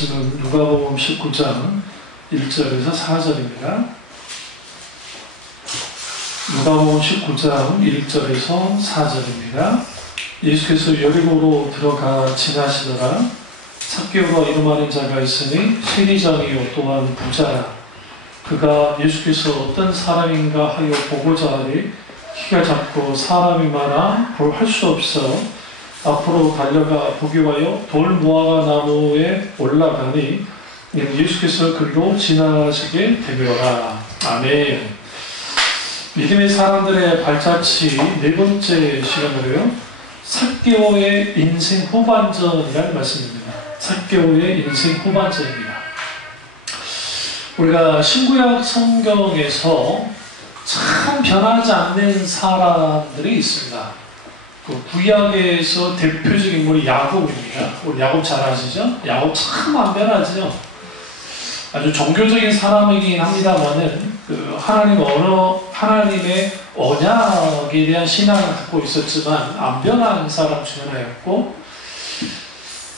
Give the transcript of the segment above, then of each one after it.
지금 누가복음 19장 1절에서 4절입니다. 누가복음 19장 1절에서 4절입니다. 예수께서 여리고로 들어가 지나시더라. 삭개오라 이름하는 자가 있으니 세리장이요 또한 부자라. 그가 예수께서 어떤 사람인가 하여 보고자 하니 키가 작고 사람이 많아 볼 수 없어 앞으로 달려가 보기 위하여 돌무화과 나무에 올라가니 예수께서 그리로 지나가시게 되더라. 아멘. 믿음의 사람들의 발자취 네 번째 시간으로요, 삭개오의 인생 후반전이라는 말씀입니다. 삭개오의 인생 후반전입니다. 우리가 신구약 성경에서 참 변하지 않는 사람들이 있습니다. 그 구약에서 대표적인 인물이 야곱입니다. 우리 야곱 잘 아시죠? 야곱 참 안 변하죠. 아주 종교적인 사람이긴 합니다만은 그 하나님의 언약에 대한 신앙을 갖고 있었지만 안 변한 사람 중 하나였고,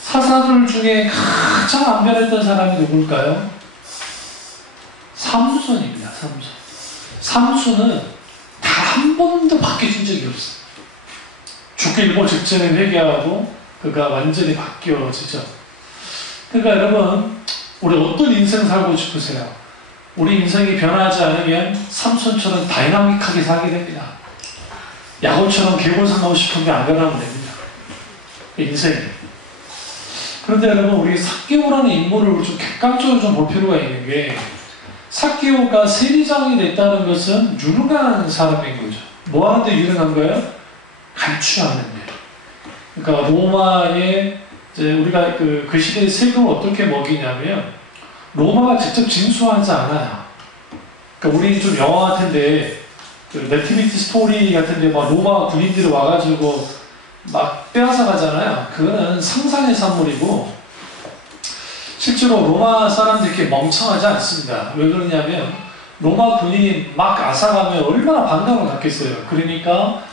사사들 중에 가장 안 변했던 사람이 누굴까요? 삼손입니다. 삼손은 단 한 번도 바뀌어진 적이 없어요. 죽기 일보 직전에 회개하고 그가 완전히 바뀌어지죠. 그러니까 여러분, 우리 어떤 인생 살고 싶으세요? 우리 인생이 변하지 않으면 삼손처럼 다이나믹하게 살게 됩니다. 야곱처럼 개고생하고 싶은 게 안 변하면 됩니다. 인생이. 그런데 여러분, 우리 삭개오라는 인물을 좀 객관적으로 좀 볼 필요가 있는 게, 삭개오가 세리장이 됐다는 것은 유능한 사람인 거죠. 뭐 하는데 유능한 거예요? 갈취하는 일. 그러니까 로마에 이제 우리가 그 시대의 세금을 어떻게 먹이냐면, 로마가 직접 징수하지 않아요. 그러니까 우리 좀 영화 같은데, 그 네티비티 스토리 같은데 막 로마 군인들이 와가지고 막 빼앗아 가잖아요. 그거는 상상의 산물이고, 실제로 로마 사람들이 이렇게 멍청하지 않습니다. 왜 그러냐면, 로마 군인이 막 앗아가면 얼마나 반감을 갖겠어요. 그러니까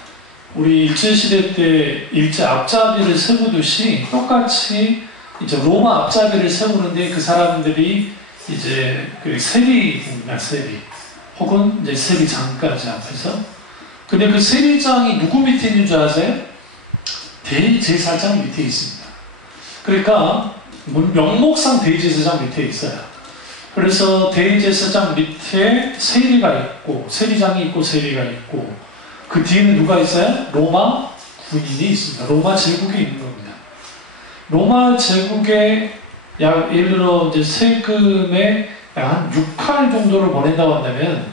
우리 일제시대 때 일제 앞잡이를 세우듯이 똑같이 이제 로마 앞잡이를 세우는데, 그 사람들이 이제 그 세리입니다. 세리. 혹은 이제 세리장까지 앞에서. 근데 그 세리장이 누구 밑에 있는 줄 아세요? 대제사장 밑에 있습니다. 그러니까 명목상 대제사장 밑에 있어요. 그래서 대제사장 밑에 세리가 있고, 세리장이 있고, 세리가 있고, 그 뒤에는 누가 있어요? 로마 군인이 있습니다. 로마 제국이 있는 겁니다. 로마 제국에 약, 예를 들어 이제 세금의 약 한 6할 정도를 보낸다고 한다면,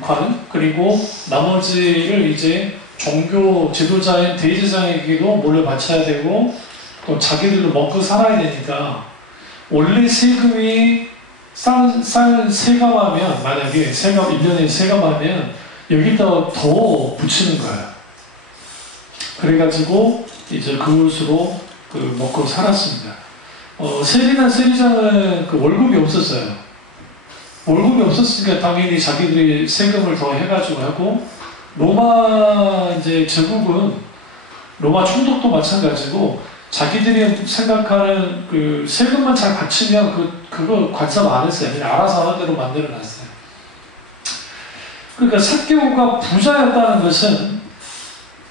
6할, 그리고 나머지를 이제 종교 지도자인 대제사장에게도 몰래 바쳐야 되고, 또 자기들도 먹고 살아야 되니까, 원래 세금이 세금하면, 만약에 세금 1년에 세금하면 여기다 더 붙이는 거예요. 그래가지고 이제 그것으로 그 먹고 살았습니다. 세리나 세리장은 그 월급이 없었어요. 월급이 없었으니까 당연히 자기들이 세금을 더 해가지고 하고, 로마 이제 제국은 로마 총독도 마찬가지고, 자기들이 생각하는 그 세금만 잘 바치면 그거 관섭 안 했어요. 그냥 알아서 하는 대로 만들어 놨어요. 그러니까 삭개오가 부자였다는 것은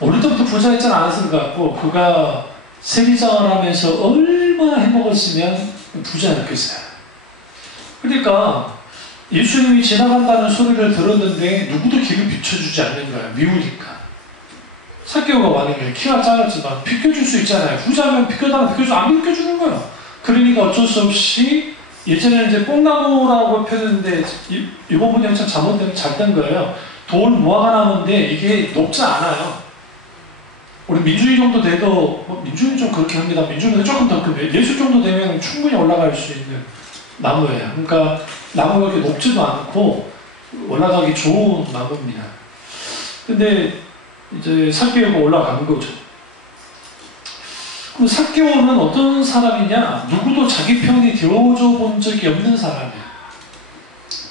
어릴 때부터 부자였지 않았을 것 같고, 그가 세리장을 하면서 얼마나 행복했으면 부자였겠어요. 그러니까 예수님이 지나간다는 소리를 들었는데 누구도 길을 비춰주지 않는 거예요. 미우니까. 삭개오가 만약에 키가 작았지만 비켜줄 수 있잖아요. 부자면 비켜달라면 비켜주고 안 비켜주는 거예요. 그러니까 어쩔 수 없이, 예전에는 이제 뽕나무라고 폈는데 이번 분이 참 잘된 거예요. 돌 무화과 나무인데 이게 높지 않아요. 우리 민준이 정도 돼도, 민준이 좀 그렇게 합니다. 민준이는 조금 더 크고, 예수 정도 되면 충분히 올라갈 수 있는 나무예요. 그러니까 나무가 그렇게 높지도 않고 올라가기 좋은 나무입니다. 근데 이제 삭개오가 올라간 거죠. 그럼 삭개오는 어떤 사람이냐? 누구도 자기 편이 되어줘 본 적이 없는 사람이에요.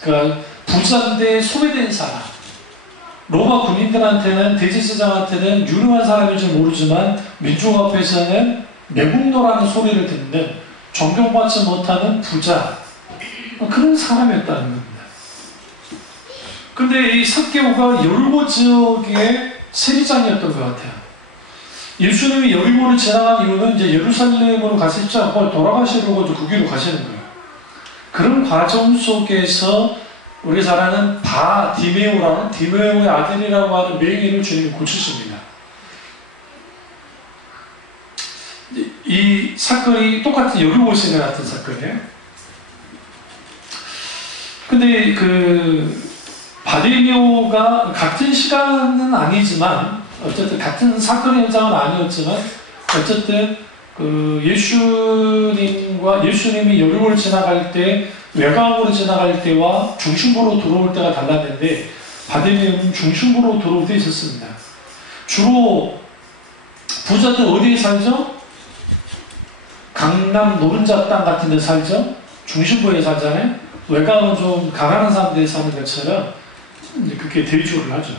그러니까 부자인데 소외된 사람. 로마 군인들한테는, 대제사장한테는 유능한 사람인지 모르지만 민족 앞에서는 매국노라는 소리를 듣는 존경받지 못하는 부자, 그런 사람이었다는 겁니다. 근데 이 삭개오가 여리고 지역의 세리장이었던 것 같아요. 예수님이 여리고를 지나간 이유는 이제 예루살렘으로 가시지 않고 돌아가시려고 그 길로 가시는 거예요. 그런 과정 속에서 우리 잘 아는 바디메오라는 디메오의 아들이라고 하는 맹인을 주님이 고치십니다. 이 사건이 똑같은 여리고시에 일어났던 사건이에요. 근데 그 바디메오가 같은 시간은 아니지만 어쨌든 같은 사건 현장은 아니었지만 어쨌든 그 예수님이 여리고를 지나갈 때 외곽으로 지나갈 때와 중심부로 들어올 때가 달랐는데 바디메오는 중심부로 들어올 때 있었습니다. 주로 부자들 어디에 살죠? 강남 노른자 땅 같은 데 살죠? 중심부에 살잖아요? 외곽은 좀 가난한 사람들이 사는 것처럼 그렇게 대조를 하죠.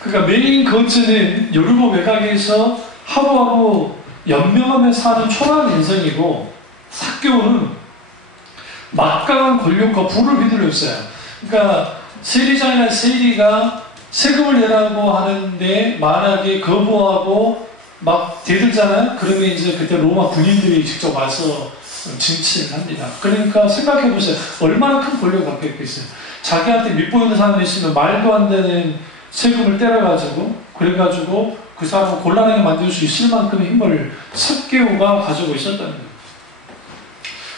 그러니까 메인 거지는 여리고 외곽에서 하루하루 연명하며 사는 초라한 인생이고 삭개오는 막강한 권력과 부를 휘둘렸어요. 그러니까 세리장이나 세리가 세금을 내라고 하는데 만약에 거부하고 막 대들잖아요. 그러면 이제 그때 로마 군인들이 직접 와서 진치를 합니다. 그러니까 생각해보세요. 얼마나 큰 권력을 갖고 있겠어요. 자기한테 밑보이는 사람이 있으면 말도 안 되는 세금을 때려가지고 그래가지고 그 사람을 곤란하게 만들 수 있을 만큼의 힘을 삭개오가 가지고 있었다는 거예요.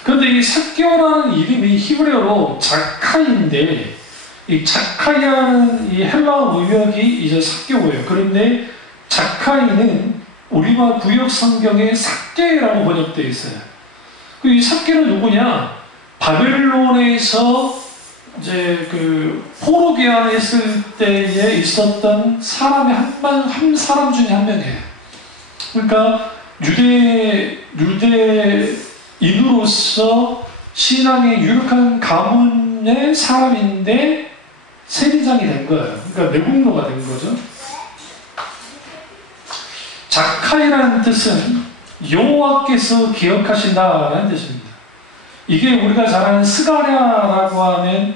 그런데 이 삭개오라는 이름이 히브리어로 자카이인데 이 자카이라는 이 헬라어 문역이 이제 삭개오예요. 그런데 자카이는 우리말 구역 성경에 삭개라고 번역되어 있어요. 이 삭개는 누구냐? 바벨론에서 이제 그 포로 귀환했을 때에 있었던 사람의 한 사람 중에 한 명이에요. 그러니까 유대인으로서 신앙의 유력한 가문의 사람인데 세리장이 된 거예요. 그러니까 매국노가 된 거죠. 자카이라는 뜻은 여호와께서 기억하신다라는 뜻입니다. 이게 우리가 잘 아는 스가랴라고 하는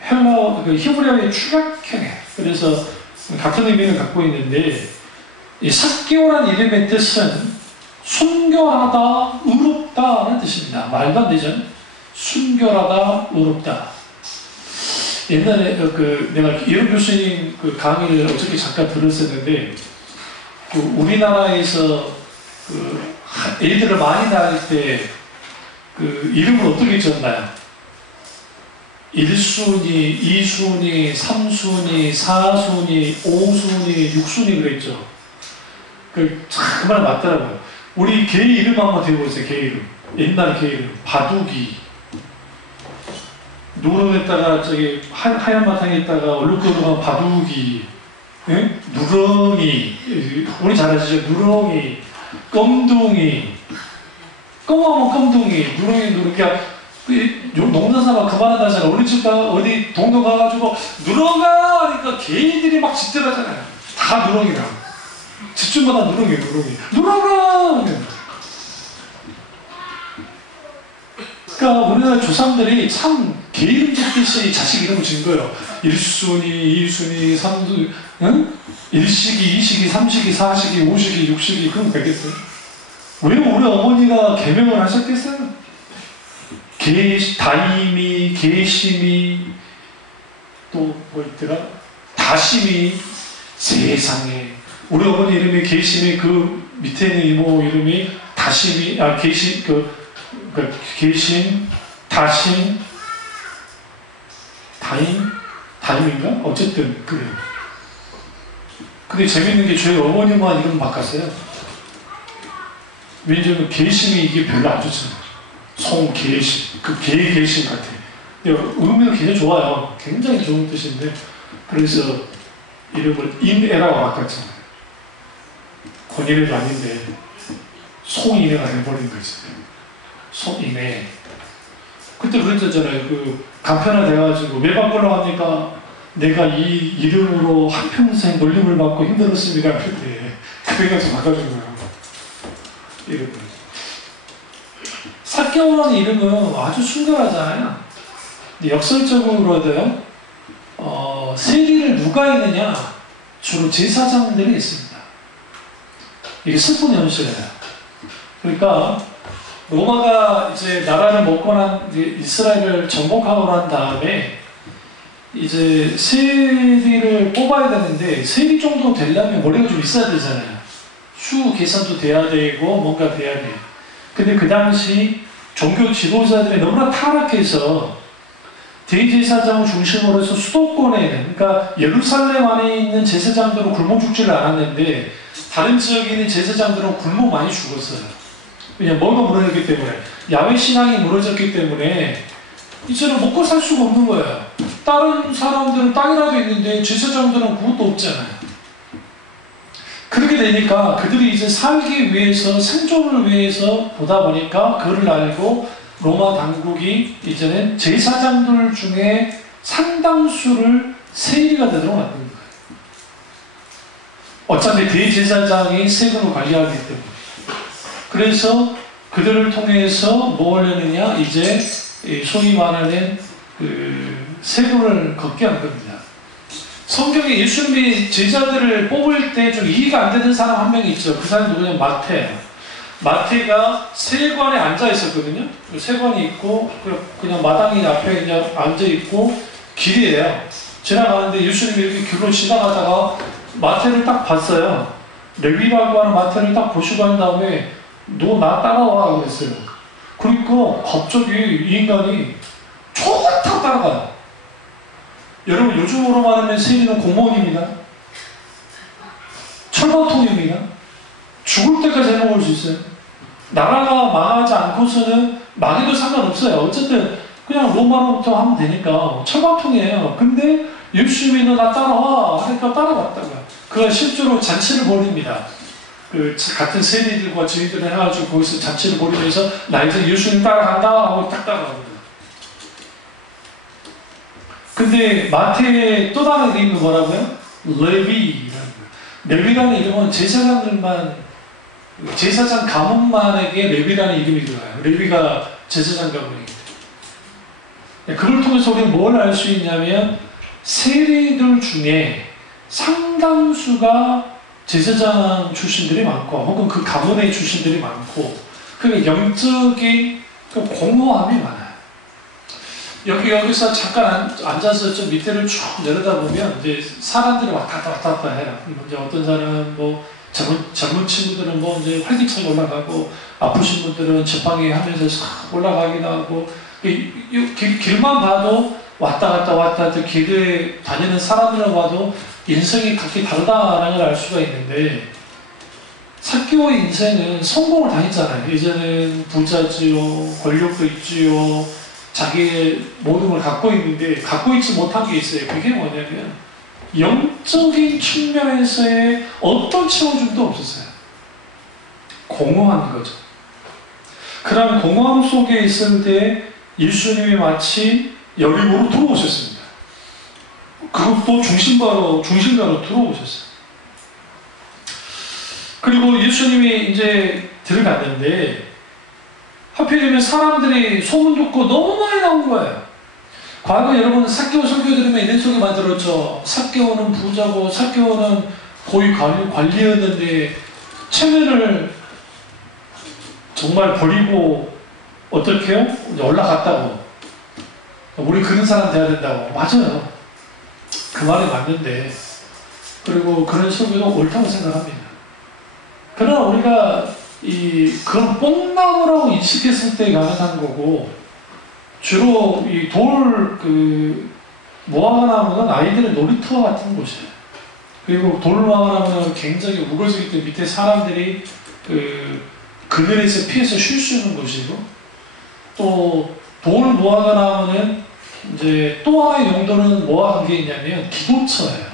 히브리어의 축약형이에요. 그래서 같은 의미를 갖고 있는데 이 삭개오라는 이름의 뜻은 순결하다, 의롭다라는 뜻입니다. 말도 안 되죠? 순결하다, 의롭다. 옛날에 내가 이런 교수님 강의를 어저께 잠깐 들었었는데 우리나라에서 애들을 많이 낳을 때 이름을 어떻게 지었나요? 1순위, 2순위, 3순위, 4순위, 5순위, 6순위 그랬죠. 그 말 맞더라고요. 우리 개 이름 한번 대보세요. 개 이름. 옛날 개 이름. 바둑이. 누렁에다가 저기 하얀 바탕에다가 얼룩덜룩한 바둑이. 예? 누렁이. 우리 잘 아시죠? 누렁이. 껌둥이. 껌하면 껌둥이. 누렁이. 그러니까 농사사가 그만하다잖아. 우리 집 어디 동네 가가지고 누렁아! 하니까 개인들이 막 짓들하잖아요. 다 누렁이라. 집집마다 누렁이. 누렁아! 그러니까 우리나라 조상들이 참 개 이름 짓듯이 자식 이름을 지은 거예요. 1순위, 2순위, 3순위, 응? 1시기, 2시기, 3시기, 4시기, 5시기, 6시기, 그럼 되겠어요? 왜 우리 어머니가 개명을 하셨겠어요? 다임이, 계심이, 또 뭐 있더라? 다심이, 세상에. 우리 어머니 이름이 계심이, 그 밑에 있는 이모 이름이 다심이, 계심, 계심, 다심, 다임인가? 어쨌든, 그래요. 근데 재밌는 게 저희 어머니만 이름 바꿨어요. 왜냐면 계심이 이게 별로 안 좋잖아요. 송계심, 계심 같아. 근데 의미가 굉장히 좋아요. 굉장히 좋은 뜻인데, 그래서 이름을 인애라고 바꿨잖아요. 권인애도 아닌데, 송인애가 해버린 거지. 송인애. 그때 그랬잖아요. 간편화 돼가지고, 왜 바꾸려고 하니까, 내가 이 이름으로 한평생 놀림을 받고 힘들었습니다. 그때. 그래가지고 바꿔준 거예요. 이름을. 삭개오라는 이름은 아주 순결하잖아요. 근데 역설적으로도요, 세리를 누가 했느냐? 주로 제사장들이 했습니다. 이게 슬픈 현실이에요. 그러니까 로마가 이제 나라를 먹고 난 이스라엘을 정복하고 난 다음에 이제 세리를 뽑아야 되는데 세리 정도 되려면 머리가 좀 있어야 되잖아요. 수 계산도 돼야 되고 뭔가 돼야 돼요. 근데 그 당시 종교 지도자들이 너무나 타락해서 대제사장을 중심으로 해서 수도권에, 그러니까 예루살렘 안에 있는 제사장들은 굶어 죽지를 않았는데 다른 지역에 있는 제사장들은 굶어 많이 죽었어요. 그냥 뭐가 무너졌기 때문에, 야훼 신앙이 무너졌기 때문에 이제는 먹고 살 수가 없는 거예요. 다른 사람들은 땅이라도 있는데 제사장들은 그것도 없잖아요. 그렇게 되니까 그들이 이제 살기 위해서, 생존을 위해서 보다 보니까 그를 알고 로마 당국이 이제는 제사장들 중에 상당수를 세리가 되도록 만든 거예요. 어차피 대제사장이 세금을 관리하기 때문에. 그래서 그들을 통해서 뭐 하려느냐, 이제 소위 말하는 세금을 걷게 한 겁니다. 성경에 예수님이 제자들을 뽑을 때 좀 이해가 안 되는 사람 한 명 있죠. 그 사람이 누구냐면 마태예요. 마태가 세관에 앉아 있었거든요. 세관이 있고 그냥 마당이 앞에 그냥 앉아 있고 길이에요. 지나가는데 예수님이 이렇게 길로 지나가다가 마태를 딱 봤어요. 레위라고 하는 마태를 딱 보시고 한 다음에 너 나 따라와 그랬어요. 그러니까 갑자기 이 인간이 초딱 따라가요. 여러분, 요즘으로 말하면 세리는 공무원입니다. 철밥통입니다. 죽을 때까지 해먹을 수 있어요. 나라가 망하지 않고서는 망해도 상관없어요. 어쨌든 그냥 로마로부터 하면 되니까 철밥통이에요. 근데 예수님이 너 나 따라와 하니까 따라왔다고요. 그가 실제로 잔치를 벌입니다. 그 같은 세리들과 저희들을 해가지고 거기서 잔치를 벌이면서 나 이제 예수님 따라간다 하고 딱 따라가거든요. 근데 마태의 또 다른 이름은 뭐라고요? 레위라는 거예요. 레위라는 이름은 제사장들만, 제사장 가문만에게 레위라는 이름이 들어가요. 레위가 제사장 가문이기 때문에. 그걸 통해서 우리는 뭘 알 수 있냐면 세리들 중에 상당수가 제사장 출신들이 많고 혹은 그 가문의 출신들이 많고, 그게 영적인 그 공허함이 많아요. 여기서 잠깐 앉아서 좀 밑에를 쭉 내려다보면 이제 사람들이 왔다 갔다 해요. 이제 어떤 사람은 뭐 젊은 친구들은 뭐 이제 활기차게 올라가고, 아프신 분들은 지팡이 하면서 싹 올라가기도 하고, 길만 봐도 왔다 갔다 길에 다니는 사람들을 봐도 인생이 각기 다르다라는 걸 알 수가 있는데, 삭개오의 인생은 성공을 다녔잖아요. 이제는 부자지요, 권력도 있지요, 자기의 모든 걸 갖고 있는데 갖고 있지 못한 게 있어요. 그게 뭐냐면 영적인 측면에서의 어떤 채워줌도 없었어요. 공허한 거죠. 그런 공허함 속에 있을 때 예수님이 마치 여리고로 들어오셨습니다. 그것도 중심가로 들어오셨어요. 그리고 예수님이 이제 들어갔는데 하필이면 사람들이 소문 듣고 너무 많이 나온 거예요. 과거 여러분 삭개오 설교 들으면 이런 소리 만들었죠. 삭개오는 부자고 삭개오는 고위 관리였는데 체면을 정말 버리고 어떻게 해요? 올라갔다고. 우리 그런 사람 돼야 된다고. 맞아요. 그 말이 맞는데, 그리고 그런 설교도 옳다고 생각합니다. 그러나 우리가 그런 뽕나무라고 인식했을 때 가능한 거고, 주로 이 모아나무는 아이들의 놀이터 같은 곳이에요. 그리고 돌 모아나무는 굉장히 무거워지기 때문에 밑에 사람들이 그늘에서 피해서 쉴 수 있는 곳이고, 또 돌 모아나무는 이제 또 하나의 용도는 뭐와 관계 있냐면 기도처예요.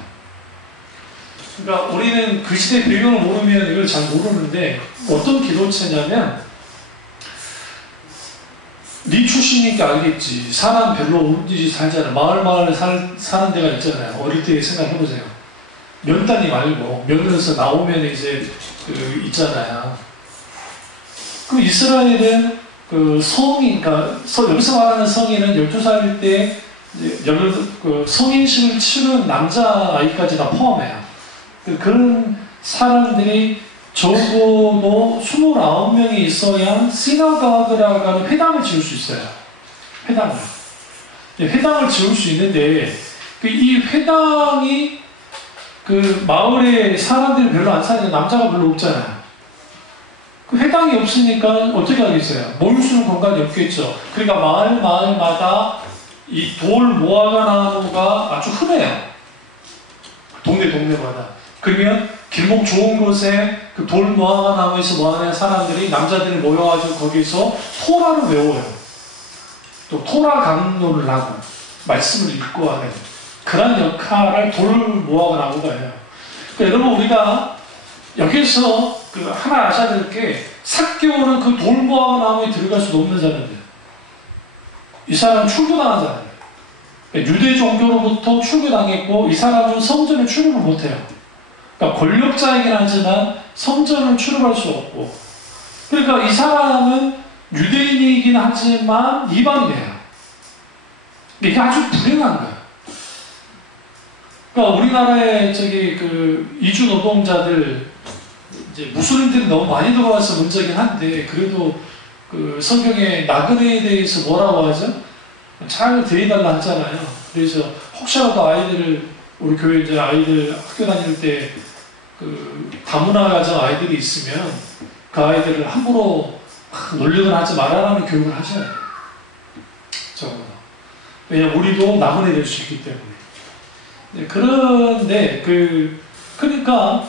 그러니까 우리는 그 시대 배경을 모르면 이걸 잘 모르는데, 어떤 기도체냐면, 네 출신이니까 알겠지. 사람 별로 없는지 살잖아요. 마을 사는 데가 있잖아요. 어릴 때 생각해보세요. 면단이 말고 면에서 나오면 이제 있잖아요. 그 이스라엘은 그 성인, 그러니까 여기서 말하는 성인은 12살일 때 그 성인식을 치른 남자아이까지 다 포함해요. 그런 사람들이 적어도 29명이 있어야 시나가그라고 하는 회당을 지을 수 있어요. 회당을 지을 수 있는데 이 회당이 그 마을에 사람들이 별로 안 사니까 남자가 별로 없잖아요. 그 회당이 없으니까 어떻게 하겠어요? 모일 수 있는 공간이 없겠죠. 그러니까 마을마다 이 돌 모아가 나무가 아주 흔해요. 동네마다. 그러면 길목 좋은 곳에 그 돌 모아가 나무에서 모아낸 사람들이 남자들이 모여가지고 거기서 토라를 외워요. 또 토라 강론을 하고 말씀을 읽고 하는 그런 역할을 돌 모아가 나무가 해요. 그러니까 여러분 우리가 여기서 그 하나 아셔야 될 게 삭개오는 그 돌 모아가 나무에 들어갈 수 없는 사람들. 이 사람은 출교당한 사람이에요. 유대 종교로부터 출교당했고 이 사람은 성전에 출입을 못해요. 그러니까 권력자이긴 하지만 성전을 출입할 수 없고 그러니까 이 사람은 유대인이긴 하지만 이방이에요. 이게 아주 불행한 거예요. 그러니까 우리나라에 그 이주 노동자들 이제 무슬림들이 너무 많이 들어와서 문제긴 한데 그래도 그 성경에 나그네에 대해서 뭐라고 하죠? 잘 대해달라 하잖아요. 그래서 혹시라도 아이들을 우리 교회 이제 아이들 학교 다닐 때 그 다문화 가정 아이들이 있으면 그 아이들을 함부로 놀림을 하지 말아라는 교육을 하셔야 돼요. 적어도. 왜냐면 우리도 나그네 될 수 있기 때문에. 네, 그런데 그러니까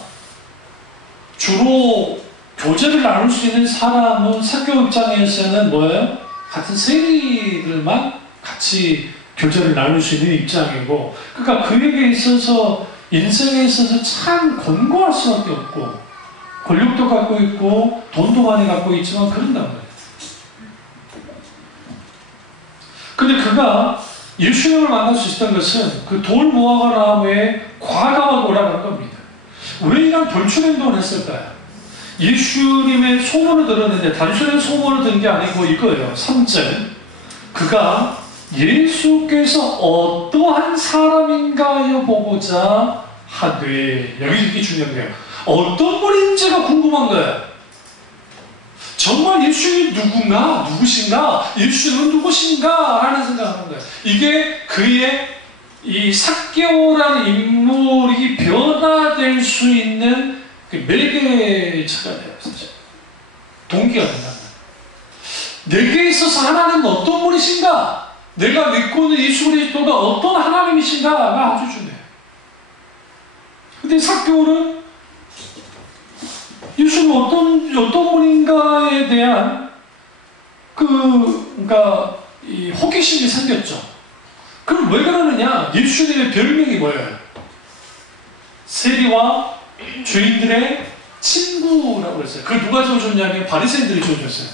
주로 교제를 나눌 수 있는 사람은 사교 입장에서는 뭐예요? 같은 세리들만 같이 교제를 나눌 수 있는 입장이고 그러니까 그에게 있어서 인생에 있어서 참 권고할 수밖에 없고 권력도 갖고 있고 돈도 많이 갖고 있지만 그런단 말이에요. 근데 그가 예수님을 만날 수 있었던 것은 그 돌 모아가 나무에 과감하게 올라간 겁니다. 왜 이런 돌출행동을 했을까요? 예수님의 소문을 들었는데 단순히 소문을 들은 게 아니고 이거예요. 3절 그가 예수께서 어떠한 사람인가요 보고자 하되 여기 이렇게 중요한 거예요. 어떤 분인지가 궁금한 거예요. 정말 예수님이 누구신가? 예수님은 누구신가? 라는 생각을 하는 거예요. 이게 그의 이 삭개오라는 인물이 변화될 수 있는 그 매개체가 돼요. 사실. 동기가 된다. 내게 있어서 하나님은 어떤 분이신가? 내가 믿고 있는 예수 그리스도가 어떤 하나님이신가가 아주 중요해요. 근데 삭개오는 예수님은 어떤 분인가에 대한 그러니까 이 호기심이 생겼죠. 그럼 왜 그러느냐? 예수님의 별명이 뭐예요? 세리와 죄인들의 친구라고 했어요. 그걸 누가 지어줬냐면 바리새인들이 지어줬어요.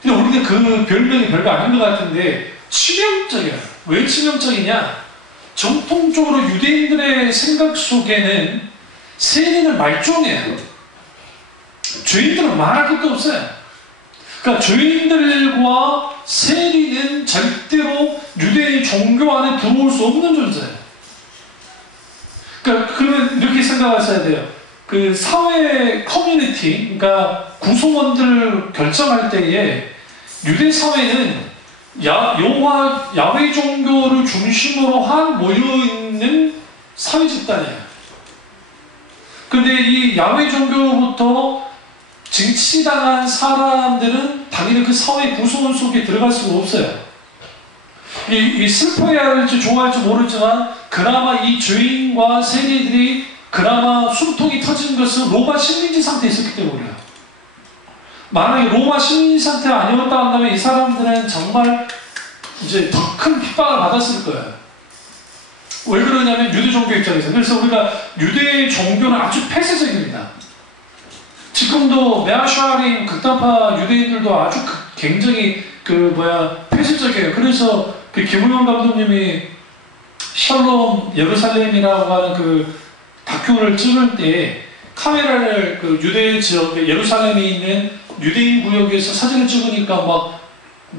근데 우리는 그 별명이 별거 아닌 것 같은데 치명적이에요. 왜 치명적이냐? 정통적으로 유대인들의 생각 속에는 세리는 말종이에요. 죄인들은 말할 것도 없어요. 그러니까 죄인들과 세리는 절대로 유대인 종교 안에 들어올 수 없는 존재예요. 그러니까 그러면 이렇게 생각하셔야 돼요. 그 사회 커뮤니티, 그러니까 구성원들을 결정할 때에 유대 사회는 야훼 종교를 중심으로 한 모여있는 사회 집단이에요. 근데 이 야훼 종교로부터 징치당한 사람들은 당연히 그 사회 구성원 속에 들어갈 수가 없어요. 이 슬퍼해야 할지 좋아할지 모르지만 그나마 이 죄인과 세리들이 그나마 숨통이 터진 것은 로마 식민지 상태에 있었기 때문이에요. 만약에 로마 식민지 상태가 아니었다 한다면 이 사람들은 정말 이제 더 큰 핍박을 받았을 거예요. 왜 그러냐면 유대 종교 입장에서. 그래서 우리가 유대 종교는 아주 폐쇄적입니다. 지금도 메아샤린 극단파 유대인들도 아주 굉장히 폐쇄적이에요. 그래서 그 김우영 감독님이 샬롬 예루살렘이라고 하는 그 다큐를 찍을 때 카메라를 그 유대 지역 예루살렘에 있는 유대인 구역에서 사진을 찍으니까 막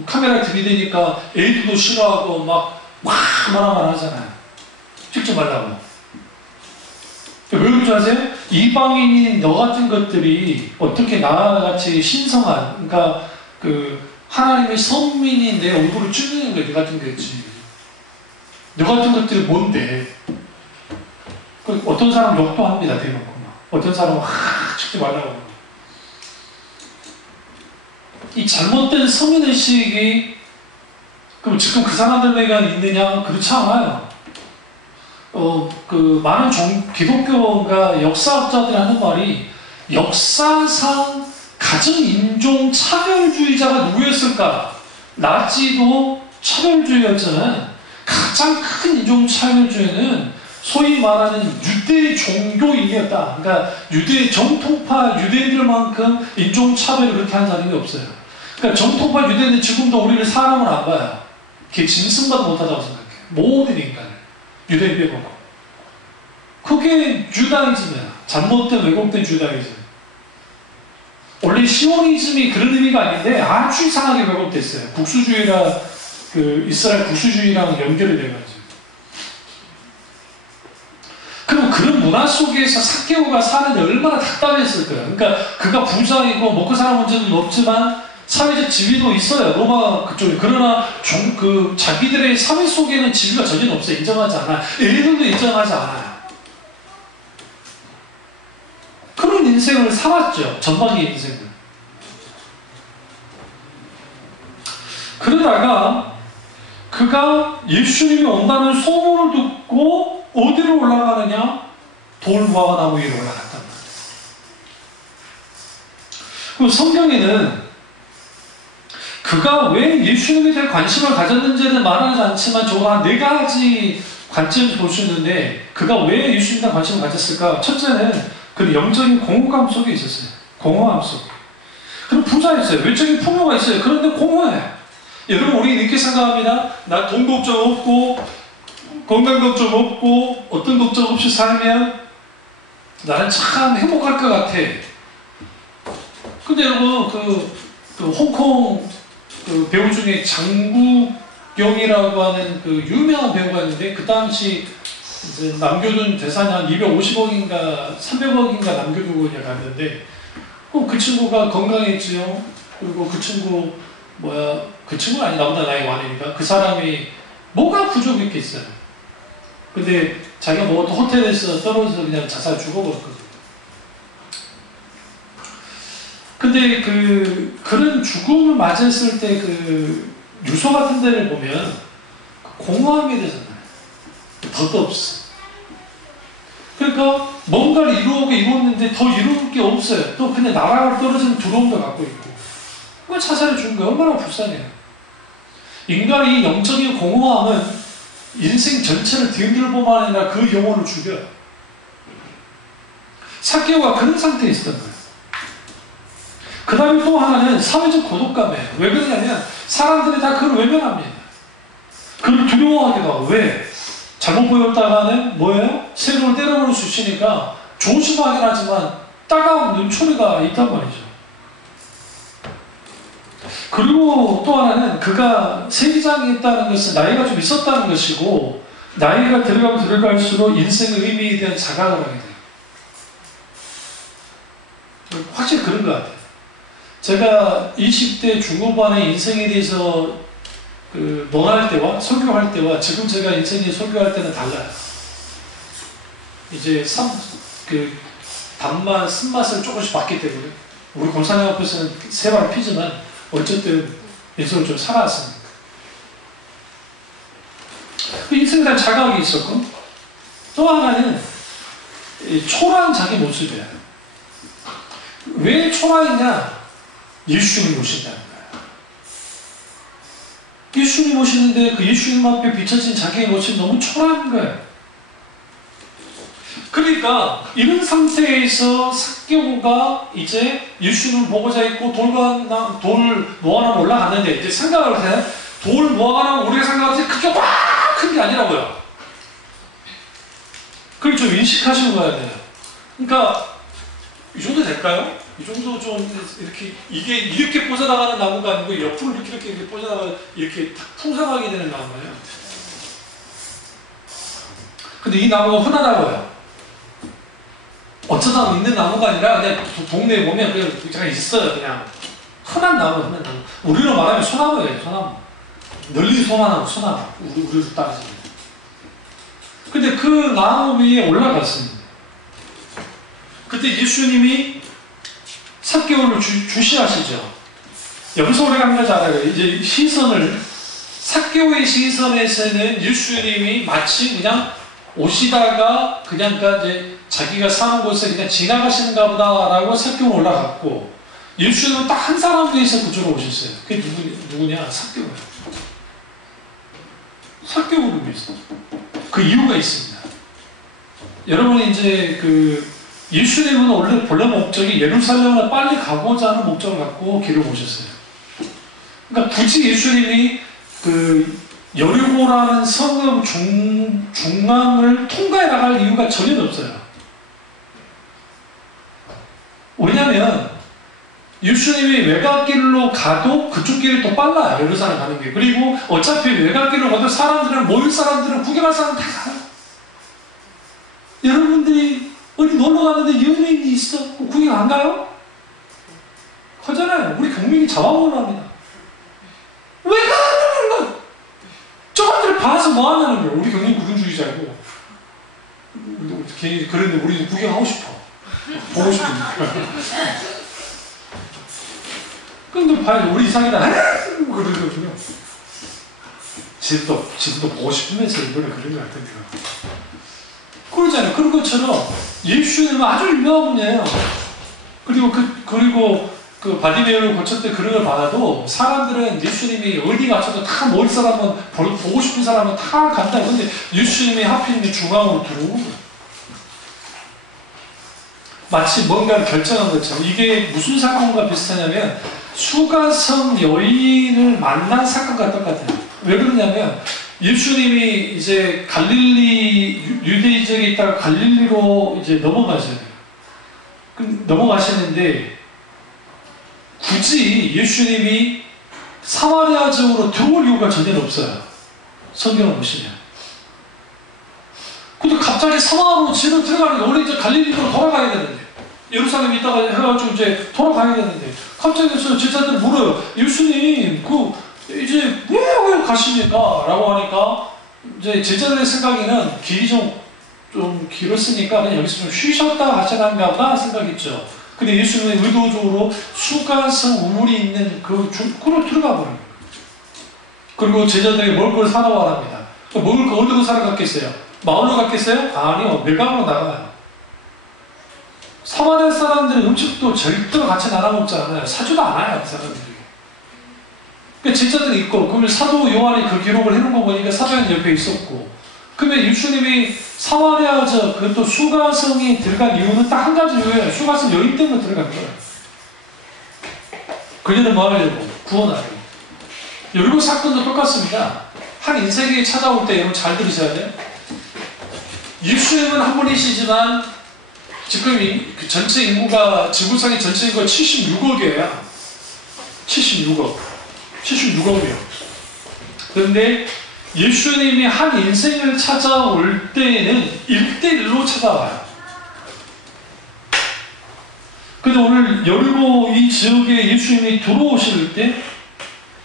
카메라 들이대니까 애들도 싫어하고 막 말하만 하잖아요. 찍지 말라고. 왜 그런 줄 아세요? 이방인인 너 같은 것들이 어떻게 나같이 신성한, 그러니까 하나님의 선민인 내 얼굴을 찍는 거야. 너 같은 거였지. 너 같은 것들이 뭔데? 어떤 사람 욕도 합니다. 대놓고 막. 어떤 사람은 찍지 말라고. 이 잘못된 서민의식이 그럼 지금 그 사람들에게 있느냐? 그렇지 않아요. 많은 기독교가 역사학자들이 하는 말이 역사상 가정 인종 차별주의자가 누구였을까? 나치도 차별주의였잖아요. 가장 큰 인종 차별주의는 소위 말하는 유대 종교인이었다. 그러니까 유대 정통파 유대인들만큼 인종 차별을 그렇게 하는 사람이 없어요. 그러니까 정통파 유대인은 지금도 우리를 사람을 안 봐요. 걔 짐승보다 못하다고 생각해요. 모든 인간을. 유대인 빼고는. 그게 주다이즘이야. 잘못된 왜곡된 주다이즘. 원래 시오니즘이 그런 의미가 아닌데 아주 이상하게 왜곡됐어요. 국수주의라 이스라엘 국수주의랑 연결이 돼가지고. 그럼 그런 문화 속에서 삭개오가 사는데 얼마나 답답했을까요? 그러니까 그가 부자이고 먹고 사는 문제는 없지만 사회적 지위도 있어요. 로마 그쪽에. 그러나 자기들의 사회 속에는 지위가 전혀 없어요. 인정하지 않아요. 애들도 인정하지 않아요. 그런 인생을 살았죠. 전반기 인생을. 그러다가 그가 예수님이 온다는 소문을 듣고 어디로 올라가느냐? 돌무화과나무 위로 올라갔단 말이에요. 그 성경에는 그가 왜 예수님에 대해 관심을 가졌는지는 말하지 않지만 저거 한 4가지 관점에서 볼 수 있는데 그가 왜 예수님에 대한 관심을 가졌을까? 첫째는 그 영적인 공허감 속에 있었어요. 공허함 속에. 그리고 부자였어요. 외적인 풍요가 있어요. 그런데 공허해. 여러분 우리 이렇게 생각합니다. 나 돈 걱정 없고 건강 걱정 없고 어떤 걱정 없이 살면 나는 참 행복할 것 같아. 근데 여러분 홍콩 배우 중에 장국영이라고 하는 유명한 배우가 있는데 그 당시 이제 남겨둔 재산이 한 250억인가 300억인가 남겨두고 갔는데 그 친구가 건강했지요. 그리고 그 친구는 아니 나보다 나이 많으니까 그 사람이 뭐가 부족했겠어요. 근데 자기가 먹었던 호텔에서 떨어져서 그냥 자살 죽어버렸거든요. 근데 그런 죽음을 맞았을 때 유서 같은 데를 보면 공허함이 되잖아요. 덧도 없어. 그러니까 뭔가를 이루었는데 더 이룰 게 없어요. 또 그냥 나라가 떨어지는 두려움도 갖고 있고. 그걸 자살해 준 거예요. 얼마나 불쌍해요. 인간의 영적인 공허함은 인생 전체를 뒤흔들고만 아니라 그 영혼을 죽여요. 삭개오가 그런 상태에 있었던 거예요. 그 다음에 또 하나는 사회적 고독감이에요. 왜 그러냐면 사람들이 다 그걸 외면합니다. 그걸 두려워하기도 하고. 왜? 잘못 보였다가는 뭐예요? 세금을 때려버릴 수 있으니까 조심하긴 하지만 따가운 눈초리가 있단 말이죠. 그리고 또 하나는 그가 세기장에 있다는 것은 나이가 좀 있었다는 것이고 나이가 들어가면 들어갈수록 인생의 의미에 대한 자각을 하게 돼요. 확실히 그런 것 같아요. 제가 20대 중후반의 인생에 대해서 논할 때와 설교할 때와 지금 제가 인생에 설교할 때는 달라요. 이제 단맛, 쓴맛을 조금씩 봤기 때문에 우리 권사님 앞에서는 세발 피지만 어쨌든 인생을 좀 살아왔습니다. 인생에 대한 자각이 있었고 또 하나는 초라한 자기 모습이에요. 왜 초라했냐? 예수님을 모신다는 거예요. 예수님 모시는데 그 예수님 앞에 비춰진 자기의 모습이 너무 초라한 거예요. 그러니까 이런 상태에서 삭개오가 이제 예수님을 보고자 했고 돌 무화과나무 올라갔는데 이제 생각을 해요. 돌 무화과나무 우리가 생각할 때 크게 확 큰 게 아니라고요. 그걸 좀 인식하시고 가야 돼요. 그러니까 이 정도 될까요? 이 이 정도 좀 이렇게 이게 이렇게 뻗어나가는 나무가 아니고 옆으로 이렇게 뻗어나가 이렇게 풍성하게 되는 나무예요. 근데 이 나무가 흔하다고요. 어쩌다 있는 나무가 아니라 그냥 동네에 보면 그냥 있어요. 그냥 흔한 나무, 흔한 나무. 우리로 말하면 소나무예요. 소나무. 널리 소나무, 소나무. 우리로 따르습니다. 근데 그 나무 위에 올라갔습니다. 그때 예수님이 삭개오를 주시하시죠. 여기서 우리가 한 가지 알아요. 이제 시선을, 삭개오의 시선에서는 예수님이 마치 그냥 오시다가 그냥 이제 자기가 사는 곳에 그냥 지나가시는가 보다라고 삭개오는 올라갔고, 예수님은 딱 한 사람 위해서 구조로 오셨어요. 그게 누구냐? 삭개오예요. 삭개오를 위해서. 그 이유가 있습니다. 여러분이 이제 예수님은 본래 목적이 예루살렘을 빨리 가고자 하는 목적을 갖고 길을 오셨어요. 그러니까 굳이 예수님이 여리고라는 성읍 중앙을 통과해 나갈 이유가 전혀 없어요. 왜냐하면 예수님이 외곽길로 가도 그쪽 길이 더 빨라요. 예루살렘 가는 게. 그리고 어차피 외곽길로 가도 모일 사람들은 구경할 사람 다 가요. 여러분들이 어디 놀러 가는데 연예인이 있어? 구경 안 가요? 하잖아요. 우리 국민이 잡아먹으려 합니다. 왜 가는 거야? 저것들을 봐서 뭐 하냐는 거예요. 우리 경민 구경주의자고. 괜히 그런데 우리도 구경하고 싶어. 보고 싶으니까. 근데 봐요. 우리 이상이다. 그러거든요. 지도 보고 싶으면서 이번에 그런 것 같은데. 그러잖아요. 그런 것처럼 예수님은 아주 유명한 분이에요. 그리고 바디메어를 고쳤을 때 그런 걸 받아도 사람들은 예수님이 어디 가서도 다 모일 사람은 보고 싶은 사람은 다 간다. 근데 예수님이 하필이면 중앙으로 들어오는 거예요. 마치 뭔가를 결정한 것처럼. 이게 무슨 사건과 비슷하냐면 수가성 여인을 만난 사건과 똑같아요. 왜 그러냐면 예수님이 이제 유대 지역에 있다가 갈릴리로 이제 넘어가셔야 돼요. 넘어가시는데 굳이 예수님이 사마리아 지역으로 들어올 이유가 전혀 없어요. 성경을 보시면. 근데 갑자기 사마리아로 지역으로 들어가는데 원래 이제 갈릴리로 돌아가야 되는데 예루살렘에 있다가 해가지고 이제 돌아가야 되는데 갑자기 제자들 물어요. 예수님 이제 왜 가십니까? 라고 하니까 이제 제자들의 생각에는 길이 좀 길었으니까 그냥 여기서 좀 쉬셨다 하시는가 보다 생각했죠. 근데 예수님은 의도적으로 수가성 우물이 있는 그로 들어가 버려요. 그리고 제자들이 먹을 걸 사러 와랍니다. 먹을 거 어디로 사러 갔겠어요? 마을로 갔겠어요? 아니요. 외곽으로 나가요. 사마리아 사람들은 음식도 절대로 같이 나눠 먹잖아요. 사지도 않아요. 그 사람들이. 그러니까 제자들이 있고, 그러면 사도 요한이 그 기록을 해놓은 거 보니까 사도 요한 옆에 있었고, 그러면 예수님이 사마리아 그것도 수가성이 들어간 이유는 딱 한 가지 이유예요. 수가성 여인 때문에 들어간 거예요. 그녀는 뭐 하려고? 구원하려고. 여리고 사건도 똑같습니다. 한 인생이 찾아올 때 여러분 잘 들으셔야 돼요. 예수님은 한 분이시지만 지금 전체 인구가 지구상의 전체 인구가 76억이에요. 76억이에요. 그런데 예수님이 한 인생을 찾아올 때에는 1대1로 찾아와요. 근데 오늘 여리고 이 지역에 예수님이 들어오실 때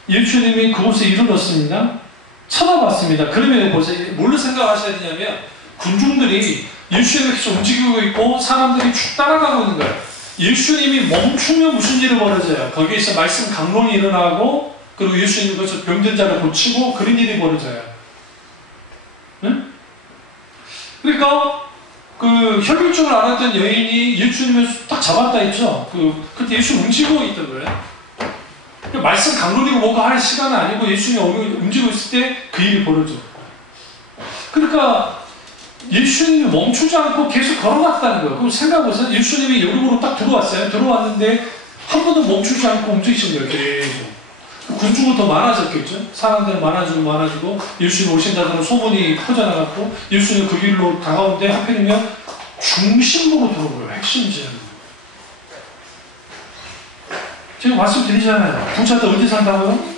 예수님이 그곳에 이르렀습니다. 찾아봤습니다. 그러면 보세요. 뭘로 생각하셔야 되냐면 군중들이 예수님을 계속 움직이고 있고 사람들이 쭉 따라가고 있는 거예요. 예수님이 멈추면 무슨 일이 벌어져요? 거기에서 말씀 강론이 일어나고 그리고 예수님이 거기서 병든 자를 고치고 그런 일이 벌어져요. 응? 그러니까 혈류증을 앓았던 여인이 예수님을 딱 잡았다 했죠. 그때 예수님 움직이고 있던 거예요. 말씀 강론이고 뭐가 할 시간은 아니고 예수님이 움직이고 있을 때 그 일이 벌어졌고. 그러니까 예수님이 멈추지 않고 계속 걸어갔다는 거예요. 그럼 생각해보세요. 예수님이 여리고로 딱 들어왔어요. 들어왔는데 한 번도 멈추지 않고 움직이신 거예요. 계속. 군중은 더 많아졌겠죠. 사람들은 많아지고 예수님 오신다는 소문이 퍼져나갔고 예수님 그 길로 다가오는데 하필이면 중심부로 들어오고요. 핵심 지역. 제가 말씀드리잖아요. 부자들 어디 산다고요?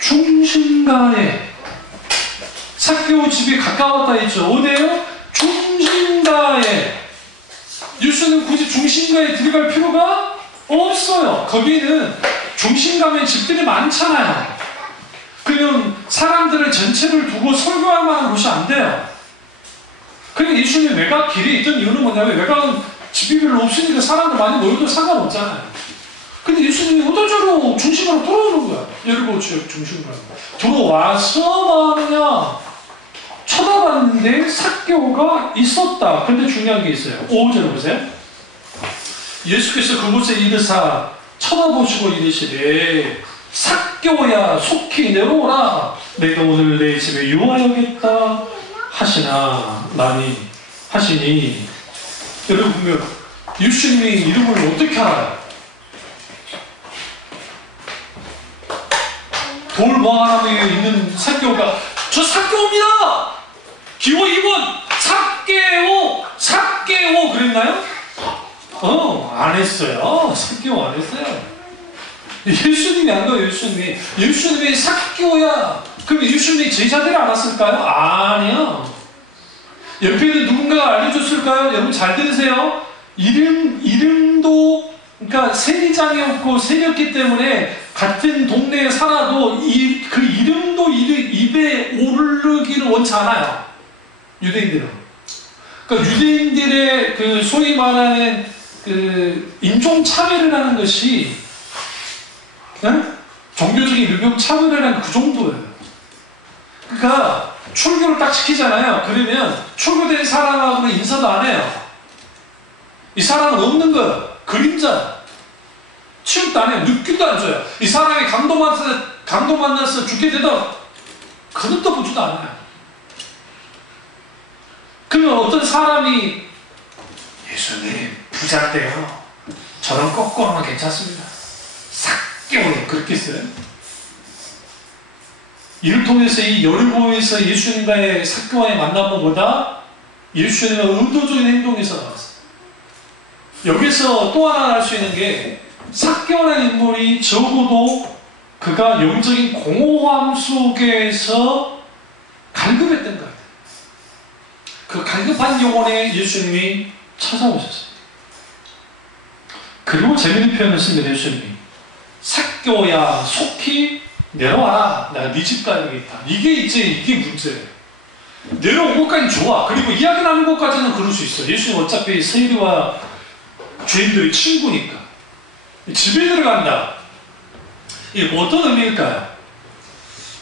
중심가에. 삭개오 집이 가까웠다 했죠. 어디에요? 중심가에. 예수는 굳이 중심가에 들어갈 필요가 없어요. 거기는 중심가면 집들이 많잖아요. 그러면 사람들을 전체를 두고 설교할 만한 곳이 안 돼요. 그러니까 예수님이 외곽 길에 있던 이유는 뭐냐면 외곽은 집이 별로 없으니까 사람들 많이 모여도 상관없잖아요. 근데 예수님이 의도적으로 중심으로 들어오는 거야. 예리고 지역 중심으로. 들어와서 뭐 하느냐? 쳐다봤는데 삭개오가 있었다. 근데 중요한 게 있어요. 5절 보세요. 예수께서 그곳에 이르사 쳐다보시고 이르시되 삭개오야 속히 내려오라. 내가 오늘 내 집에 유하여겠다 하시니 여러분 보면 예수님의 이름을 어떻게 알아요? 돌 모아나무에 있는 삭개오가 저 삭개오입니다. 기호 2번 삭개오 그랬나요? 안 했어요. 삭개오 안 했어요. 예수님이 안 가요. 예수님이 삭개오야. 그럼 예수님이 제자들이 알았을까요? 아니요. 옆에 있는 누군가가 알려줬을까요? 여러분 잘 들으세요. 이름도 그러니까 세리장이 없고 세렸기 때문에 같은 동네에 살아도 그 이름도 입에 오르기를 원치 않아요. 유대인들은. 그러니까 유대인들의 그 소위 말하는 그 인종 차별을 하는 것이 종교적인 유교 차별을 하는 그 정도예요. 그러니까 출교를 딱 시키잖아요. 그러면 출교된 사람하고는 인사도 안 해요. 이 사람은 없는 거예요. 그림자. 취급도 안 해요. 느낌도 안 줘요. 이 사람이 강도 만나서 죽게 되다 그것도 보지도 않아요. 그러면 어떤 사람이 예수님 부자인데요. 저런 꺾고 하면 괜찮습니다. 삭개오에 그렇게 써요. 이를 통해서 이 여리고에서 예수님과의 삭개오와의 만남보다 예수님의 의도적인 행동에서 나왔어요. 여기서 또 하나 알 수 있는 게 삭개오라는 인물이 적어도 그가 영적인 공허함 속에서 갈급했던 것 같아요. 그 갈급한 영혼에 예수님이 찾아오셨어요. 그리고 재미있는 표현을 씁니다. 예수님이 삭개오야 속히 내려와라. 내가 네 집 가야겠다. 이게 문제예요. 내려온 것까지는 좋아. 그리고 이야기 나눈 것까지는 그럴 수 있어. 예수님 어차피 세리와 죄인들의 친구니까 집에 들어간다. 이게 어떤 의미일까요?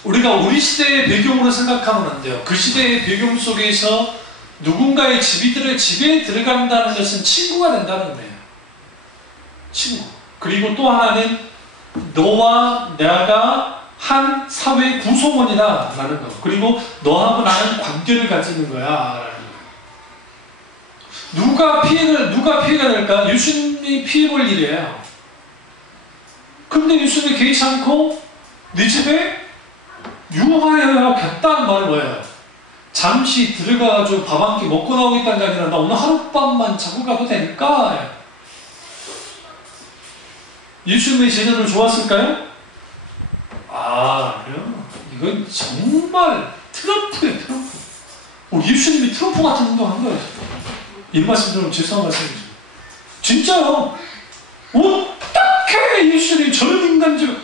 우리가 우리 시대의 배경으로 생각하면 안 돼요. 그 시대의 배경 속에서 누군가의 집에 들어간다는 것은 친구가 된다는 거예요. 친구. 그리고 또 하나는 너와 내가 한 사회 구성원이다 라는 거. 그리고 너하고 나는 관계를 가지는 거야 라는 거. 누가 피해가 될까? 예수님이 피해볼 일이에요. 근데 예수님이 개의치 않고 네 집에 유하여야겠다는 말이 뭐예요? 잠시 들어가가지고 밥 한 끼 먹고 나오겠다는 게 아니라 나 오늘 하룻밤만 자고 가도 될까? 예수님의 제자들 좋았을까요? 그래요? 이건 정말 트럼프예요, 트럼프. 예수님이 트럼프 같은 행동한 거예요. 이 말씀 들으면 죄송한 말씀이죠. 진짜요. 어떻게 예수님이 저런 인간들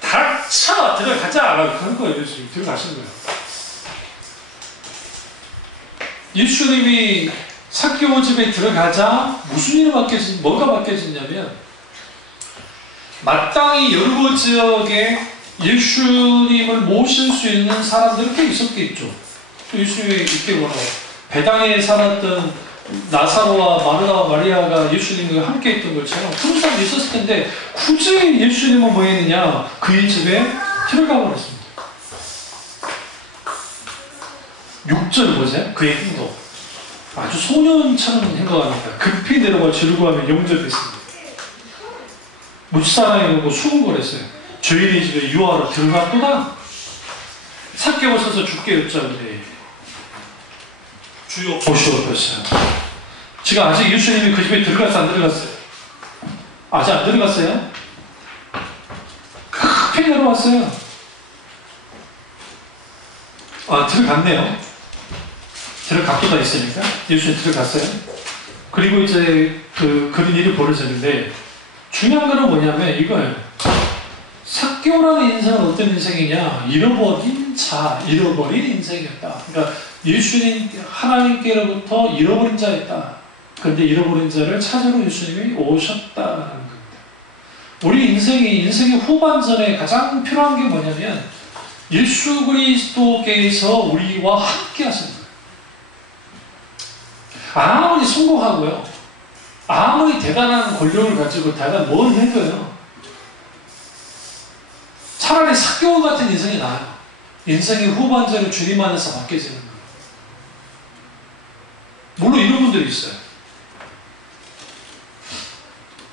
닥쳐 들어가자 라고 하는 거예요. 예수님이 들어가신 거예요. 예수님이 삭개오 집에 들어가자 무슨 일이 뭐가 바뀌어졌냐면 마땅히 여리고 지역에 예수님을 모실 수 있는 사람들이 꽤 있었겠죠. 예수님이 이렇게 뭐라고 배당에 살았던 나사로와 마르다와 마리아가 예수님과 함께 있던 것처럼 그런 사람이 있었을 텐데 굳이 예수님은 뭐 했느냐? 그의 집에 들어가 버렸습니다. 6절 보세요. 그의 행동. 아주 소년처럼 행동합니다. 급히 내려와 지르고 하면 영접했습니다. 무지사랑이 보고 수군거렸어요. 죄인의 집에 유하러 들어갔도다. 삭개오 서서 죽게 여짜오되 주여 보시옵소서. 지금 아직 예수님이 그 집에 들어갔어요? 안 들어갔어요? 아직 안 들어갔어요? 크게 내려왔어요. 들어갔네요. 들어갔다 있으니까 예수님 들어갔어요. 그리고 이제 그런 일이 벌어졌는데 중요한 거는 뭐냐면 이거예요. 삭개오라는 인생은 어떤 인생이냐? 잃어버린 인생이었다. 그러니까 예수님 하나님께로부터 잃어버린 자였다. 그런데 잃어버린 자를 찾으러 예수님이 오셨다는 겁니다. 우리 인생의 후반전에 가장 필요한 게 뭐냐면 예수 그리스도께서 우리와 함께 하신 거예요. 아무리 성공하고요, 아무리 대단한 권력을 가지고 대단한 뭘 해도요, 차라리 삭개오 같은 인생이 나아요. 인생의 후반전에 주님 안에서 바뀌어지는 거예요. 물론 이런 분들이 있어요.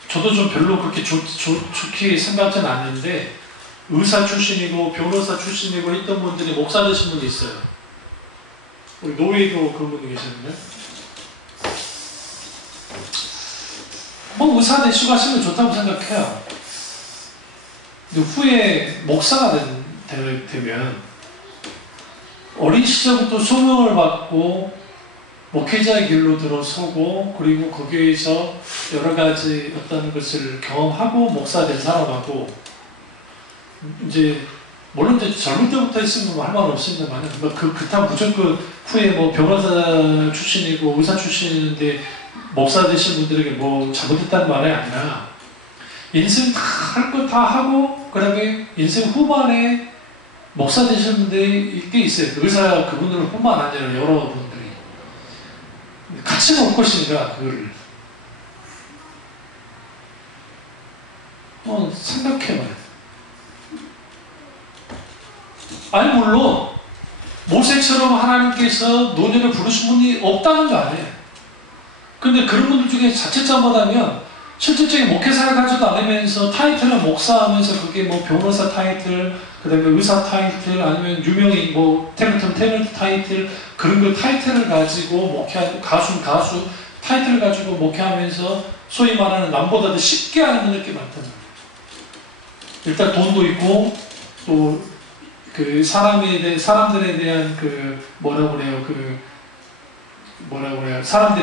저도 좀 별로 그렇게 좋게 생각하지는 않는데 의사 출신이고 변호사 출신이고 했던 분들이 목사 되신 분이 있어요. 우리 노예도 그런 분이 계시는데 뭐 의사 되시고 하시면 좋다고 생각해요. 근데 후에 목사가 되면 어린 시절부터 소명을 받고 목회자의 길로 들어서고 그리고 거기에서 여러 가지 어떤 것을 경험하고 목사 된 사람하고 이제 물론 이제 젊을 때부터 했으면 할 말 없습니다만 그렇다고 무조건 후에 뭐 변호사 출신이고 의사 출신인데 목사 되신 분들에게 뭐 잘못했다는 말이 아니라 인생 다 할 거 다 하고 그 다음에 인생 후반에 목사 되신 분들이 꽤 있어요. 의사 그분들 뿐만 아니라 여러분들이 같이 올 것인가 그거를 생각해봐요. 아니 물론 모세처럼 하나님께서 노년을 부르신 분이 없다는 거 아니에요. 근데 그런 분들 중에 자칫 잘못하면 실질적인 목회사를 가지도 않으면서 타이틀을 목사하면서 그게 뭐 변호사 타이틀, 그 다음에 의사 타이틀, 아니면 유명인 뭐 탤런트 타이틀, 그런 거 타이틀을 가지고 목회하는 가수 타이틀을 가지고 목회하면서 소위 말하는 남보다도 쉽게 하는 분들 꽤 많다는 거예요. 일단 돈도 있고 또 그 사람들에 대한 사람들이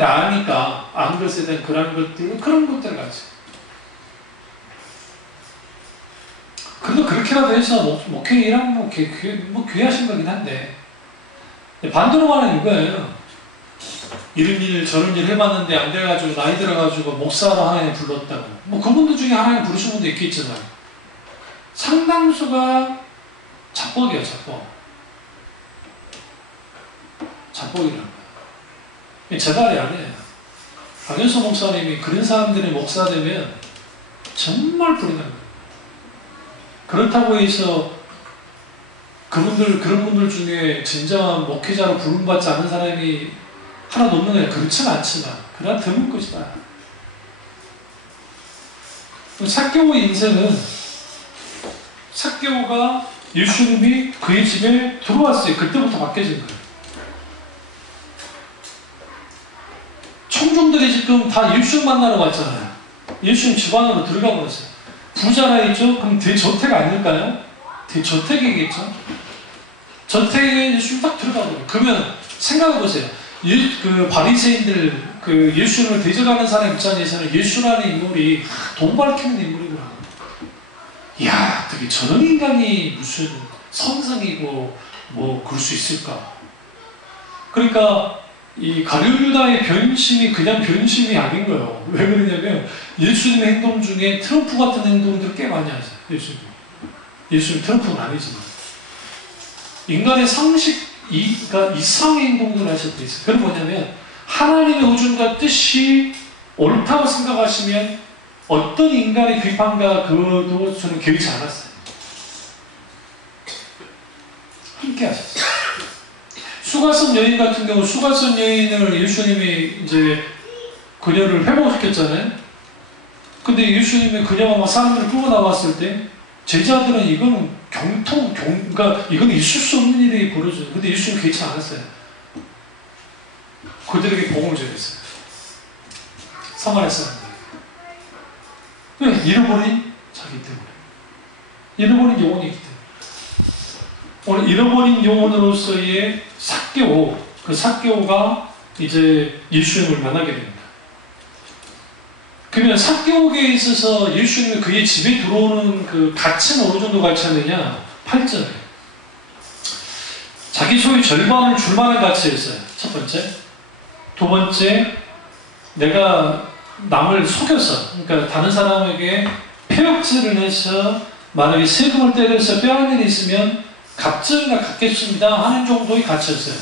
아니까 아는 것에 대한 그런 것들 가지고. 그래도 그렇게라도 해서 목회 일하는 뭐 귀하신 거긴 한데 반대로 말하는 이거예요. 이런 일 저런 일 해봤는데 안 돼가지고 나이 들어가지고 목사로 하나님 불렀다고. 뭐 그분들 중에 하나님 부르신 분도 있겠지만 상당수가 자뻑이에요. 자뻑이라는 거예요. 제 말이 아니에요. 박연서 목사님이 그런 사람들이 목사 되면 정말 불이 납니다. 그렇다고 해서 그런 분들 중에 진정한 목회자로 부름받지 않은 사람이 하나도 없는 거예요. 그렇지는 않지만 그러나 드문 것이다. 삭개오 인생은 삭개오가 예수님이 그의 집에 들어왔어요. 그때부터 바뀌어진 거예요. 청중들이 지금 다 예수님 만나러 왔잖아요. 예수님 집 안으로 들어가 버렸어요. 부자라 했죠? 그럼 대저택 아닐까요? 대저택이겠죠? 저택에 예수님 딱 들어가 버려요. 그러면 생각해보세요. 그 바리새인들 그 예수님을 대적하는 사람 입장에서는 예수라는 인물이 돈 밝히는 인물이구나. 이야, 어떻게 저런 인간이 무슨 선상이고 뭐 그럴 수 있을까? 그러니까 이 가룟유다의 변심이 그냥 변심이 아닌 거예요. 왜 그러냐면 예수님의 행동 중에 트럼프 같은 행동들 꽤 많이 하세요. 예수님 트럼프는 아니지만 인간의 상식 그러니까 이상의 행동들을 하실 때 있어요. 그건 뭐냐면 하나님의 의중과 뜻이 옳다고 생각하시면 어떤 인간의 비판과 그것도 저는 개의치 않았어요. 함께 하셨어요. 수가성 여인 같은 경우 수가성 여인을 예수님이 이제 그녀를 회복시켰잖아요. 근데 예수님이 그녀가 막 사람들을 끌고 나왔을 때 제자들은 이거는 그러니까 이건 있을 수 없는 일이 벌어져요. 근데 예수님 개의치 않았어요. 그들에게 복음을 전했어요. 사마리아 사람들. 왜? 잃어버린 자기 때문에. 잃어버린 영혼이기 때문에. 오늘 잃어버린 영혼으로서의 삭개오, 그 삭개오가 이제 예수님을 만나게 됩니다. 그러면 삭개오에 있어서 예수님이 그의 집에 들어오는 그 가치는 어느 정도 가치였느냐? 8절에 자기 소유 절반을 줄 만한 가치였어요. 첫 번째. 두 번째, 내가 남을 속여서, 그러니까 다른 사람에게 폐역질을 해서 만약에 세금을 때려서 빼앗는 일이 있으면 갑절이나 갚겠습니다 하는 정도의 가치였어요.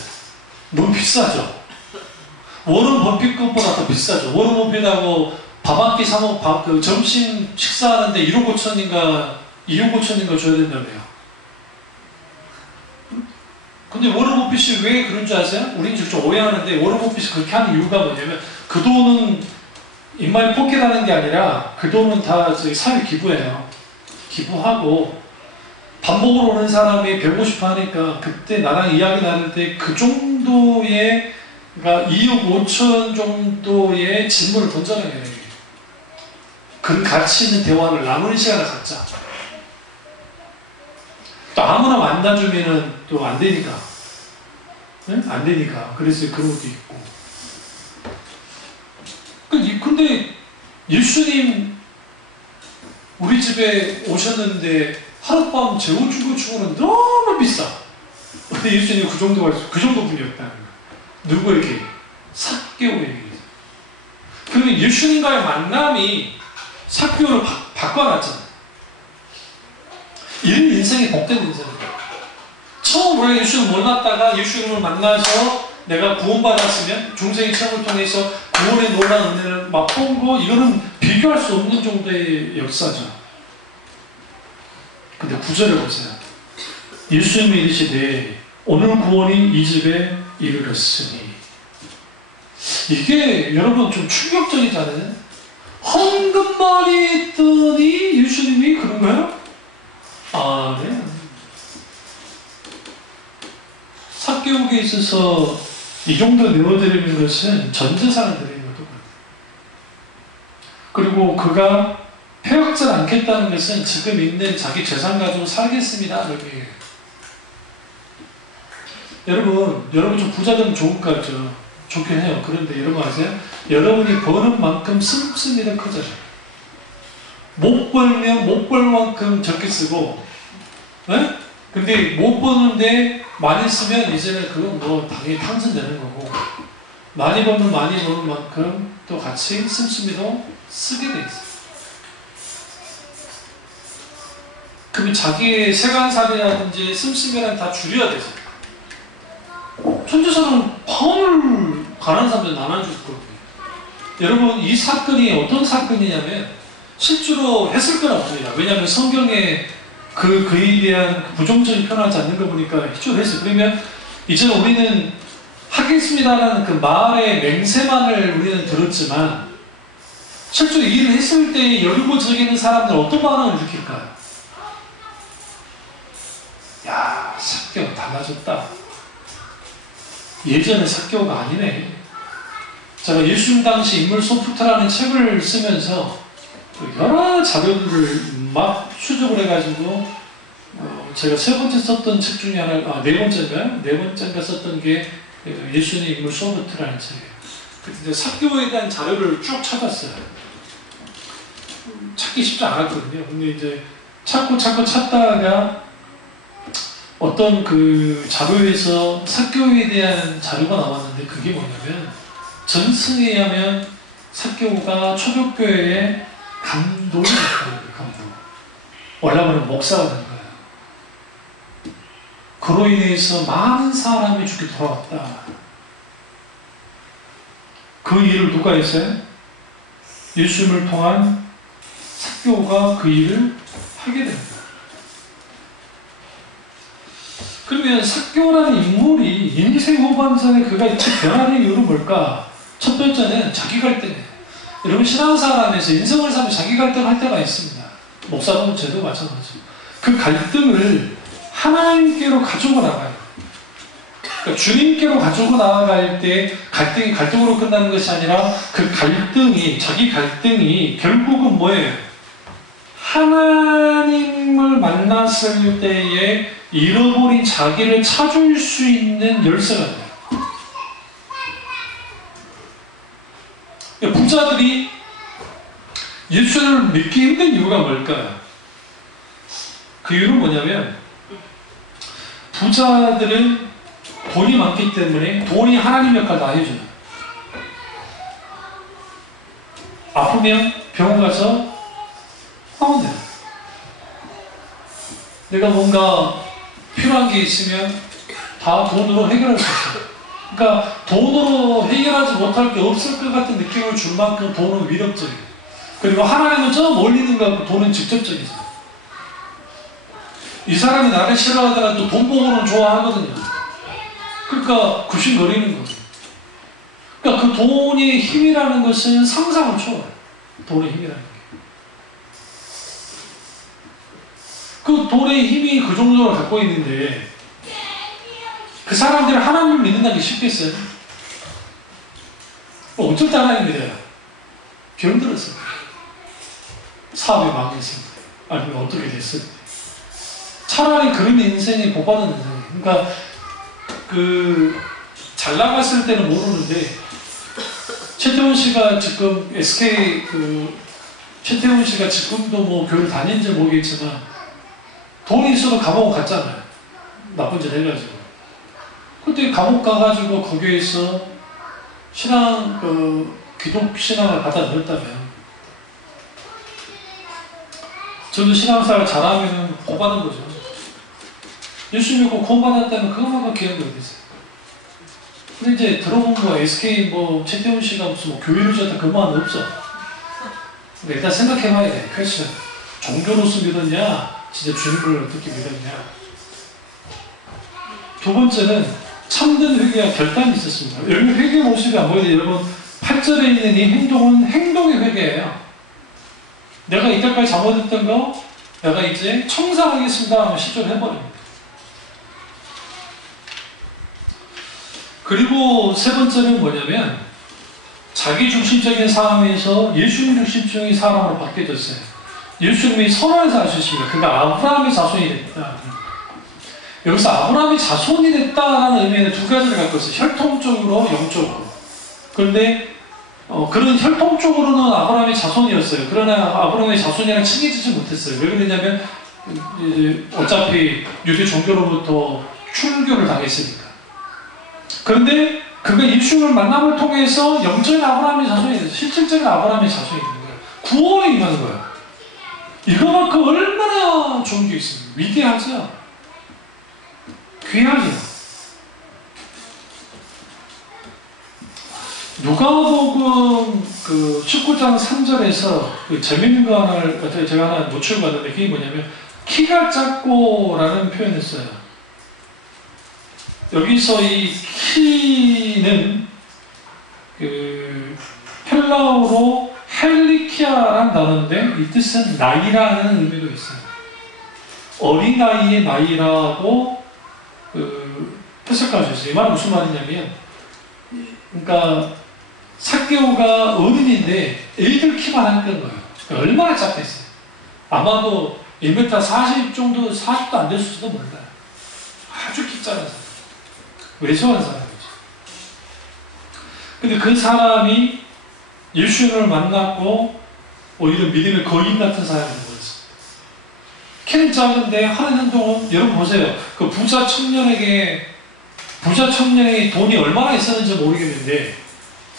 너무 비싸죠. 워런 버핏급보다 더 비싸죠. 워런 버핏하고 밥 한 끼 사먹, 그 점심 식사하는데 1억 5천인가 2억 5천인가 줘야 된다며요. 근데 워런 버핏이 왜 그런 줄 아세요? 우린 좀 오해하는데 워런 버핏이 그렇게 하는 이유가 뭐냐면 그 돈은 인마이 포켓하는 게 아니라 그 돈은 다 사회 기부예요. 기부하고 밥 먹으러 오는 사람이 배우고 싶어 하니까 그때 나랑 이야기 나눌 때 그 정도의, 그러니까 2억 5천 정도의 질문을 던져내는 거예요. 그 가치 있는 대화를 나누는 시간을 갖자. 또 아무나 만나주면은 또 안 되니까. 네? 안 되니까. 그래서 그런 것도 있고. 근데 예수님 우리 집에 오셨는데 하룻밤 재워주고 주고는 너무 비싸. 근데 예수님 그 정도 분이었다는 거야. 누구에게? 삭개오에게. 그러면 예수님과의 만남이 삭개오를 바꿔놨잖아요. 이런 인생이 복된 인생이에요. 처음 우리가 예수님을 몰랐다가 예수님을 만나서 내가 구원받았으면 중생의 체험을 통해서 구원의 놀라운 은혜를 맛본 거, 이거는 비교할 수 없는 정도의 역사죠. 근데 9절에 보세요. 예수님이 이르시되 오늘 구원이 이 집에 이르렀으니. 이게 여러분 좀 충격적이잖아요. 헌금말이 있더니 예수님이 그런가요? 아, 네. 삭개오에 있어서 이 정도 내어드리는 것은 전 재산을 드리는 것도 같아요. 그리고 그가 폐역질 않겠다는 것은 지금 있는 자기 재산 가지고 살겠습니다. 이렇게. 여러분 좀 부자 되면 좋을 것 같죠. 좋긴 해요. 그런데 여러분 아세요? 여러분이 버는 만큼 씀씀이가 커져요. 못 벌면 못 벌 만큼 적게 쓰고, 네? 근데 못 버는데 많이 쓰면 이제는 그건 뭐 당연히 탕진되는 거고, 많이 벌면 많이 버는 만큼 또 같이 씀씀이도 쓰게 돼 있어요. 그러면 자기의 세간살이라든지 씀씀이란 다 줄여야 되죠. 천주사는 펑을 가난한 사람들 나눠줄 거거든요. 여러분, 이 사건이 어떤 사건이냐면 실제로 했을 거라 봅니다. 왜냐하면 성경에 그에 대한 부정적인 표현하지 않는 거 보니까 실제로 했어요. 그러면 이제 우리는 하겠습니다라는 그 말의 맹세만을 우리는 들었지만 실제로 이 일을 했을 때 여리고 저기는 사람들 어떤 반응을 일으킬까요? 야, 삭개오 달라졌다. 예전의 삭개오가 아니네. 제가 예수님 당시 인물 소프트라는 책을 쓰면서 여러 자료들을 막 수집을 해가지고 제가 세 번째 썼던 책 중에 하나, 네 번째인가요? 네 번째인가 썼던 게 예수님 인물 소프트라는 책이에요. 그때 삭개오에 대한 자료를 쭉 찾았어요. 찾기 쉽지 않았거든요. 근데 이제 찾고 찾다가 어떤 그 자료에서 삭개오에 대한 자료가 나왔는데 그게 뭐냐면 전승에 의하면 삭개오가 초대교회의 감독이었어요. 감독. 원래는 목사가 된 거예요. 그로 인해서 많은 사람이 죽게 돌아왔다. 그 일을 누가 했어요? 예수님을 통한 삭개오가 그 일을 하게 됩니다. 그러면 삭개오라는 인물이 인생 후반전에 그가 이렇게 변하는 이유는 뭘까? 첫 번째는 자기 갈등이에요. 여러분, 신앙생활 안에서 인생을 살면 자기 갈등할 때가 있습니다. 목사도 저도 마찬가지죠. 그 갈등을 하나님께로 가지고 나가요. 그러니까 주님께로 가지고 나아갈 때 갈등이 갈등으로 끝나는 것이 아니라 그 갈등이, 자기 갈등이 결국은 뭐예요? 하나님을 만났을 때에 잃어버린 자기를 찾을 수 있는 열쇠가 돼요. 부자들이 예수를 믿기 힘든 이유가 뭘까요? 그 이유는 뭐냐면 부자들은 돈이 많기 때문에 돈이 하나님 역할을 다 해줘요. 아프면 병원 가서 하면 돼요. 내가 뭔가 필요한 게 있으면 다 돈으로 해결할 수 있어요. 그러니까 돈으로 해결하지 못할 게 없을 것 같은 느낌을 줄 만큼 돈은 위력적이에요. 그리고 하나님은 저 멀리 있는 것 같고 돈은 직접적이죠. 이 사람이 나를 싫어하더라도 돈 보고는 좋아하거든요. 그러니까 굽신거리는 거예요. 그러니까 그 돈의 힘이라는 것은 상상을 초월해요. 돈의 힘이라는 게. 그 돈의 힘이 그 정도로 갖고 있는데 그 사람들이 하나님을 믿는다는 게 쉽겠어요? 어쩔 때 하나님 믿어요? 병들었어요. 사업이 망했어요. 아니면 어떻게 됐어요? 차라리 그런 인생이 복받은 인생이에요. 그러니까 잘 나갔을 때는 모르는데 최태원 씨가 지금 SK 최태원 씨가 지금도 뭐 교회를 다니는지 모르겠지만 돈이 있어도 감옥 갔잖아요. 나쁜 짓 해가지고. 그때 감옥 가가지고 거기에서 신앙 기독 신앙을 갖다 넣었다면 저도 신앙생활 잘하면 복 받은 거죠. 예수 믿고 구원 받았다면 그것만큼 귀한 게 어디 있어요? 근데 이제 들어보면 뭐 SK 최태훈 씨가 무슨 교회를 줬다 그 말은 없어. 근데 일단 생각해봐야 돼. 퀘스천. 종교로서 믿었냐? 진짜 주님을 어떻게 믿었냐? 두 번째는 참된 회개와 결단이 있었습니다. 여러분 회개 모습이 안 보이는데 여러분 8절에 있는 이 행동은 행동의 회개예요. 내가 이때까지 잘못했던 거 내가 이제 청산하겠습니다 하면 10절 해버립니다. 그리고 세 번째는 뭐냐면 자기 중심적인 삶에서 예수님 중심적인 사람으로 바뀌어졌어요. 예수님이 선언해서 하셨습니다. 그가 아브라함의 자손이 됐다. 여기서 아브라함의 자손이 됐다라는 의미에는 두 가지를 갖고 있어요. 혈통적으로, 영적으로. 그런데 그런 혈통적으로는 아브라함의 자손이었어요. 그러나 아브라함의 자손이랑 친해지지 못했어요. 왜 그러냐면 어차피 유대 종교로부터 출교를 당했으니까. 그런데 그가 예수님을 만남을 통해서 영적인 아브라함의 자손이 됐어요. 실질적인 아브라함의 자손이 되는 거예요. 구원이 임하는 거예요. 이거만큼 얼마나 좋은 게 있습니까? 위대하죠? 귀하죠? 누가복음 19장 3절에서 재밌는 거 하나를 제가 하나 노출을 받았는데 그게 뭐냐면 키가 작고라는 표현을 써요. 여기서 이 키는 헬라어로 헬리키아라는 단어인데 이 뜻은 나이라는 의미도 있어요. 어린아이의 나이라고 해석할 수 있어요. 이 말은 무슨 말이냐면 그러니까 삭개오가 어른인데 애들 키만 한 거예요. 그러니까 얼마나 작겠어요. 아마도 1m 40 정도, 40도 안 됐을지도 몰라요. 아주 키 작은 사람. 외소한 사람이죠. 근데 그 사람이 예수님을 만났고 오히려 믿음의 거인 같은 사람이 되었어요. 키는 작은데 하는 행동은 여러분 보세요. 그 부자 청년에게 돈이 얼마나 있었는지 모르겠는데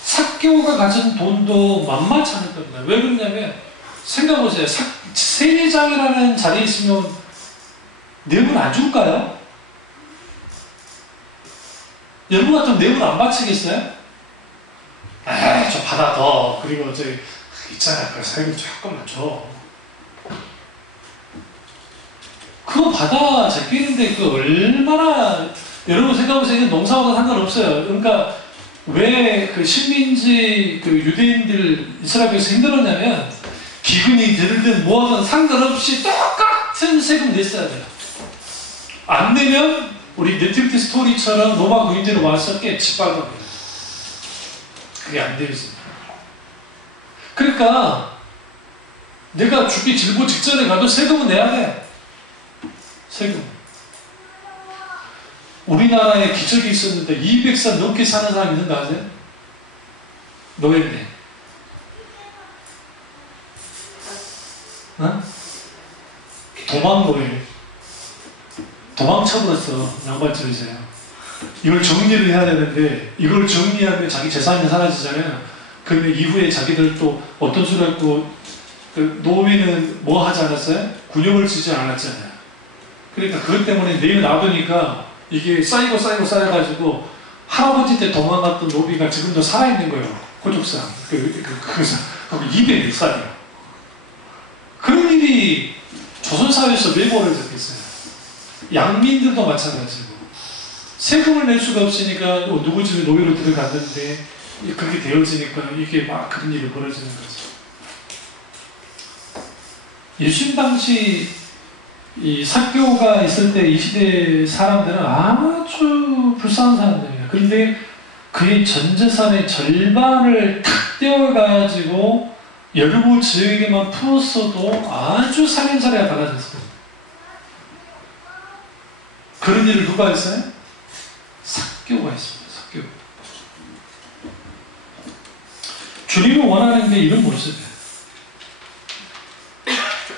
삭개오가 가진 돈도 만만치 않을 겁니다. 왜 그러냐면 생각해보세요. 세리장이라는 자리에 있으면 뇌물 안 줄까요? 여러분 같으면 뇌물 안 바치겠어요? 에이 좀 받아 더. 그리고 있잖아 그 세금 조금만 줘. 그거 받아 제끼는데 그 얼마나 여러분 생각해보세요. 농사보다 상관없어요. 그러니까 왜 그 식민지 유대인들 이스라엘에서 힘들었냐면 기근이 들든 뭐하든 상관없이 똑같은 세금 냈어야 돼요. 안 내면 우리 네티비티 스토리처럼 로마 군인들이 와서 짓밟아요. 그게 안 되어 있습니다. 그러니까 내가 죽기 질보 직전에 가도 세금은 내야 돼. 세금. 우리나라에 기적이 있었는데 200살 넘게 사는 사람 있는 거 아세요? 노예인데. 어? 도망 노예. 도망쳐버렸어. 양반집에서요. 이걸 정리를 해야 되는데 이걸 정리하면 자기 재산이 사라지잖아요. 그러면 이후에 자기들 또 어떤 소리 했고 그 노예는 뭐 하지 않았어요? 군용을 쓰지 않았잖아요. 그러니까 그것 때문에 내일 놔두니까 이게 쌓이고 쌓여가지고 할아버지 때 도망갔던 노비가 지금도 살아있는 거예요. 호족상. 그래서 200살이에요. 그런 일이 조선사회에서 매일 벌어졌겠어요. 양민들도 마찬가지고. 세금을 낼 수가 없으니까 누구 집에 노예로 들어갔는데 그렇게 되어지니까 이게 막 그런 일이 벌어지는 거죠. 예수님 당시 이 사교가 있을 때 이 시대 사람들은 아주 불쌍한 사람들이에요. 그런데 그의 전 재산의 절반을 탁 떼어가지고 열부 지역에만 풀었어도 아주 살림살이가 달라졌어요. 그런 일을 누가 했어요? 사교가 했습니다. 사교. 주님이 원하는 게 이런 모습이에요.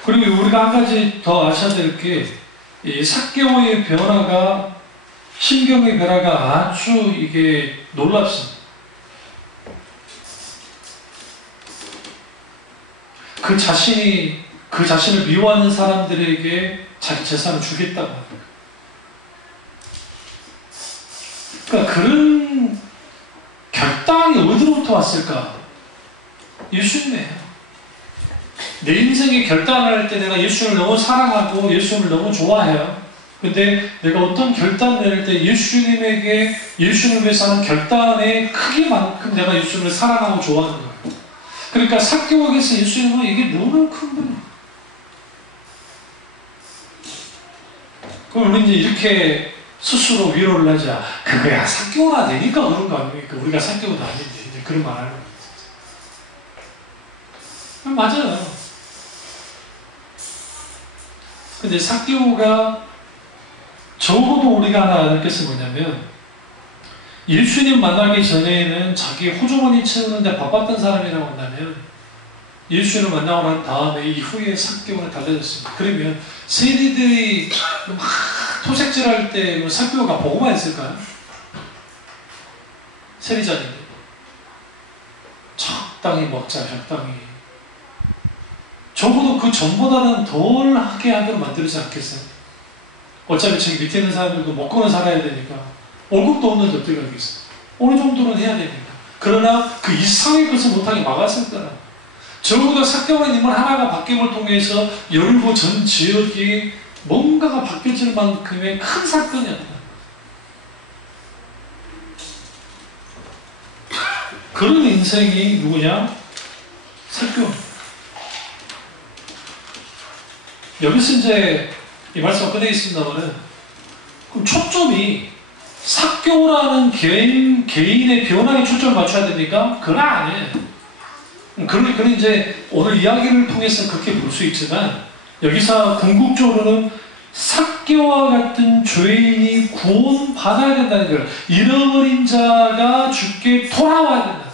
그리고 우리가 한 가지 더 아셔야 될 게, 이 사개오의 변화가, 신경의 변화가 아주 이게 놀랍습니다. 그 자신을 미워하는 사람들에게 자기 재산을 주겠다고 합니다. 그러니까 그런 결단이 어디로부터 왔을까? 예수님이에요. 내 인생의 결단을 할 때 내가 예수님을 너무 사랑하고 예수님을 너무 좋아해요. 근데 내가 어떤 결단을 내릴 때 예수님에게 예수님을 위해서 하는 결단의 크기만큼 내가 예수님을 사랑하고 좋아하는 거예요. 그러니까 사개오에서 예수님은 이게 너무 큰 분이에요. 그럼 우리 이제 이렇게 스스로 위로를 하자. 그거야 사개오나 되니까 그런 거 아닙니까? 우리가 사개오도 아닌데 이제 그런 말 하는 거예요. 맞아요. 근데 사개오가 적어도 우리가 하나 알을 것은 뭐냐면 예수님 만나기 전에는 자기 호주머니 채우는데 바빴던 사람이라고 한다면 예수님을 만나고 난 다음에 이후에 사개오는 달라졌습니다. 그러면 세리들이 막 토색질할 때 사개오가 보고만 했을까요? 세리자인데 적당히 먹자, 적당히. 적어도 그 전보다는 덜 하게 하도록 만들지 않겠어요? 어차피 저기 밑에 있는 사람들도 먹고는 살아야 되니까 월급도 없는데 어떻게 하겠어요? 어느 정도는 해야 되니까. 그러나 그 이상의 것을 못하게 막았을 거라. 적어도 사개오라는 인물 하나가 바뀜을 통해서 열부 전 지역이 뭔가가 바뀌어질 만큼의 큰 사건이었다. 그런 인생이 누구냐? 사개오. 여기서 이제 이 말씀을 꺼내겠습니다만은, 그럼 초점이 사개오라는 개인의 변화에 초점을 맞춰야 됩니까? 그건 아니에요. 그런 이제 오늘 이야기를 통해서 그렇게 볼 수 있지만, 여기서 궁극적으로는 사개오와 같은 죄인이 구원받아야 된다는 거예요. 잃어버린 자가 주께 돌아와야 된다.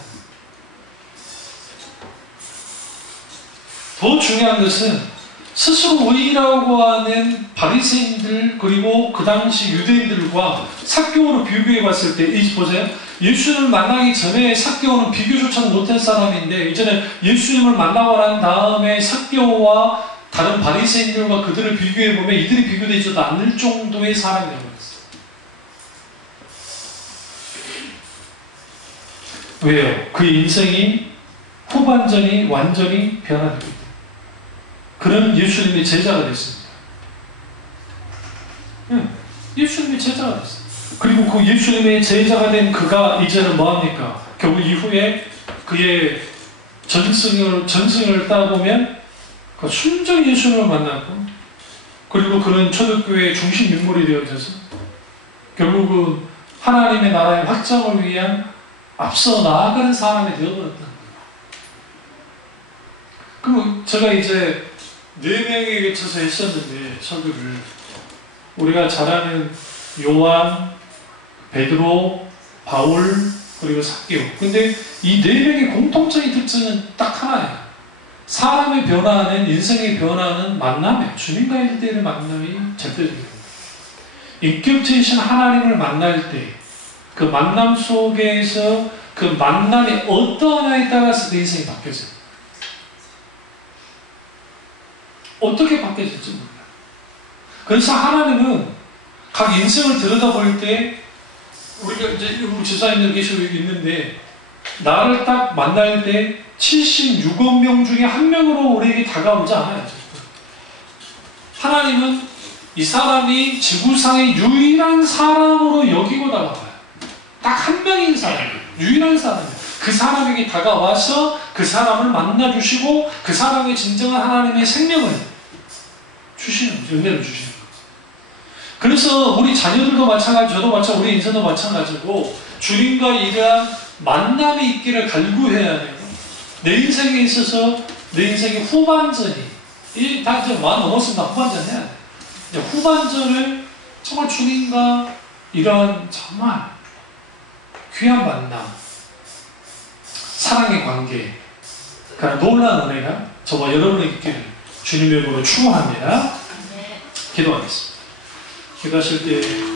더 중요한 것은 스스로 의인이라고 하는 바리새인들 그리고 그 당시 유대인들과 사개오를 비교해 봤을 때 보세요. 예수님을 만나기 전에 사개오는 비교조차 못한 사람인데 이제는 예수님을 만나고 난 다음에 사개오와 다른 바리새인들과 그들을 비교해 보면 이들이 비교되지도 않을 정도의 사람이라고 했어요. 왜요? 그 인생이 후반전이 완전히 변화됩니다. 그는 예수님의 제자가 됐습니다. 예수님의 제자가 됐어요. 그리고 그 예수님의 제자가 된 그가 이제는 뭐합니까? 결국 이후에 그의 전승을 따보면 그 순전히 예수님을 만났고, 그리고 그는 초대교회의 중심 인물이 되어져서 결국은 하나님의 나라의 확장을 위한 앞서 나아가는 사람이 되어버렸다. 그럼 제가 이제 4명에 걸쳐서 했었는데 설교를 우리가 잘 아는 요한, 베드로, 바울 그리고 삭개오. 근데 이 4명의 공통적인 특징은 딱 하나예요. 사람의 변화는 인생의 변화는 만남이에요. 주님과 일대일의 만남이 절대적입니다. 인격체이신 하나님을 만날 때 그 만남 속에서 그 만남이 어떠하냐에 따라서 내 인생이 바뀌어져요. 어떻게 바뀌어질지 몰라요. 그래서 하나님은 각 인생을 들여다볼 때 우리가 이제 우리 집사님들 계시고 있는데 나를 딱 만날 때 76억 명 중에 한 명으로 우리에게 다가오지 않아요. 하나님은 이 사람이 지구상의 유일한 사람으로 여기고 다가와요. 딱 한 명인 사람이에요. 유일한 사람이에요. 그 사람에게 다가와서 그 사람을 만나주시고 그 사람의 진정한 하나님의 생명을 주시는 거죠. 은혜를 주시는 거죠. 그래서 우리 자녀들도 마찬가지, 저도 마찬가지, 우리 인생도 마찬가지고 주님과 이러한 만남이 있기를 갈구해야 돼요. 내 인생에 있어서 내 인생의 후반전이 다 이제 만 넘었으면 후반전 해야 돼. 후반전을 정말 주님과 이러한 정말 귀한 만남, 사랑의 관계, 그러니까 놀라운 은혜가 저와 여러분에게 있기를 주님의 이름으로 축원합니다. 기도하겠습니다. 기도하실 때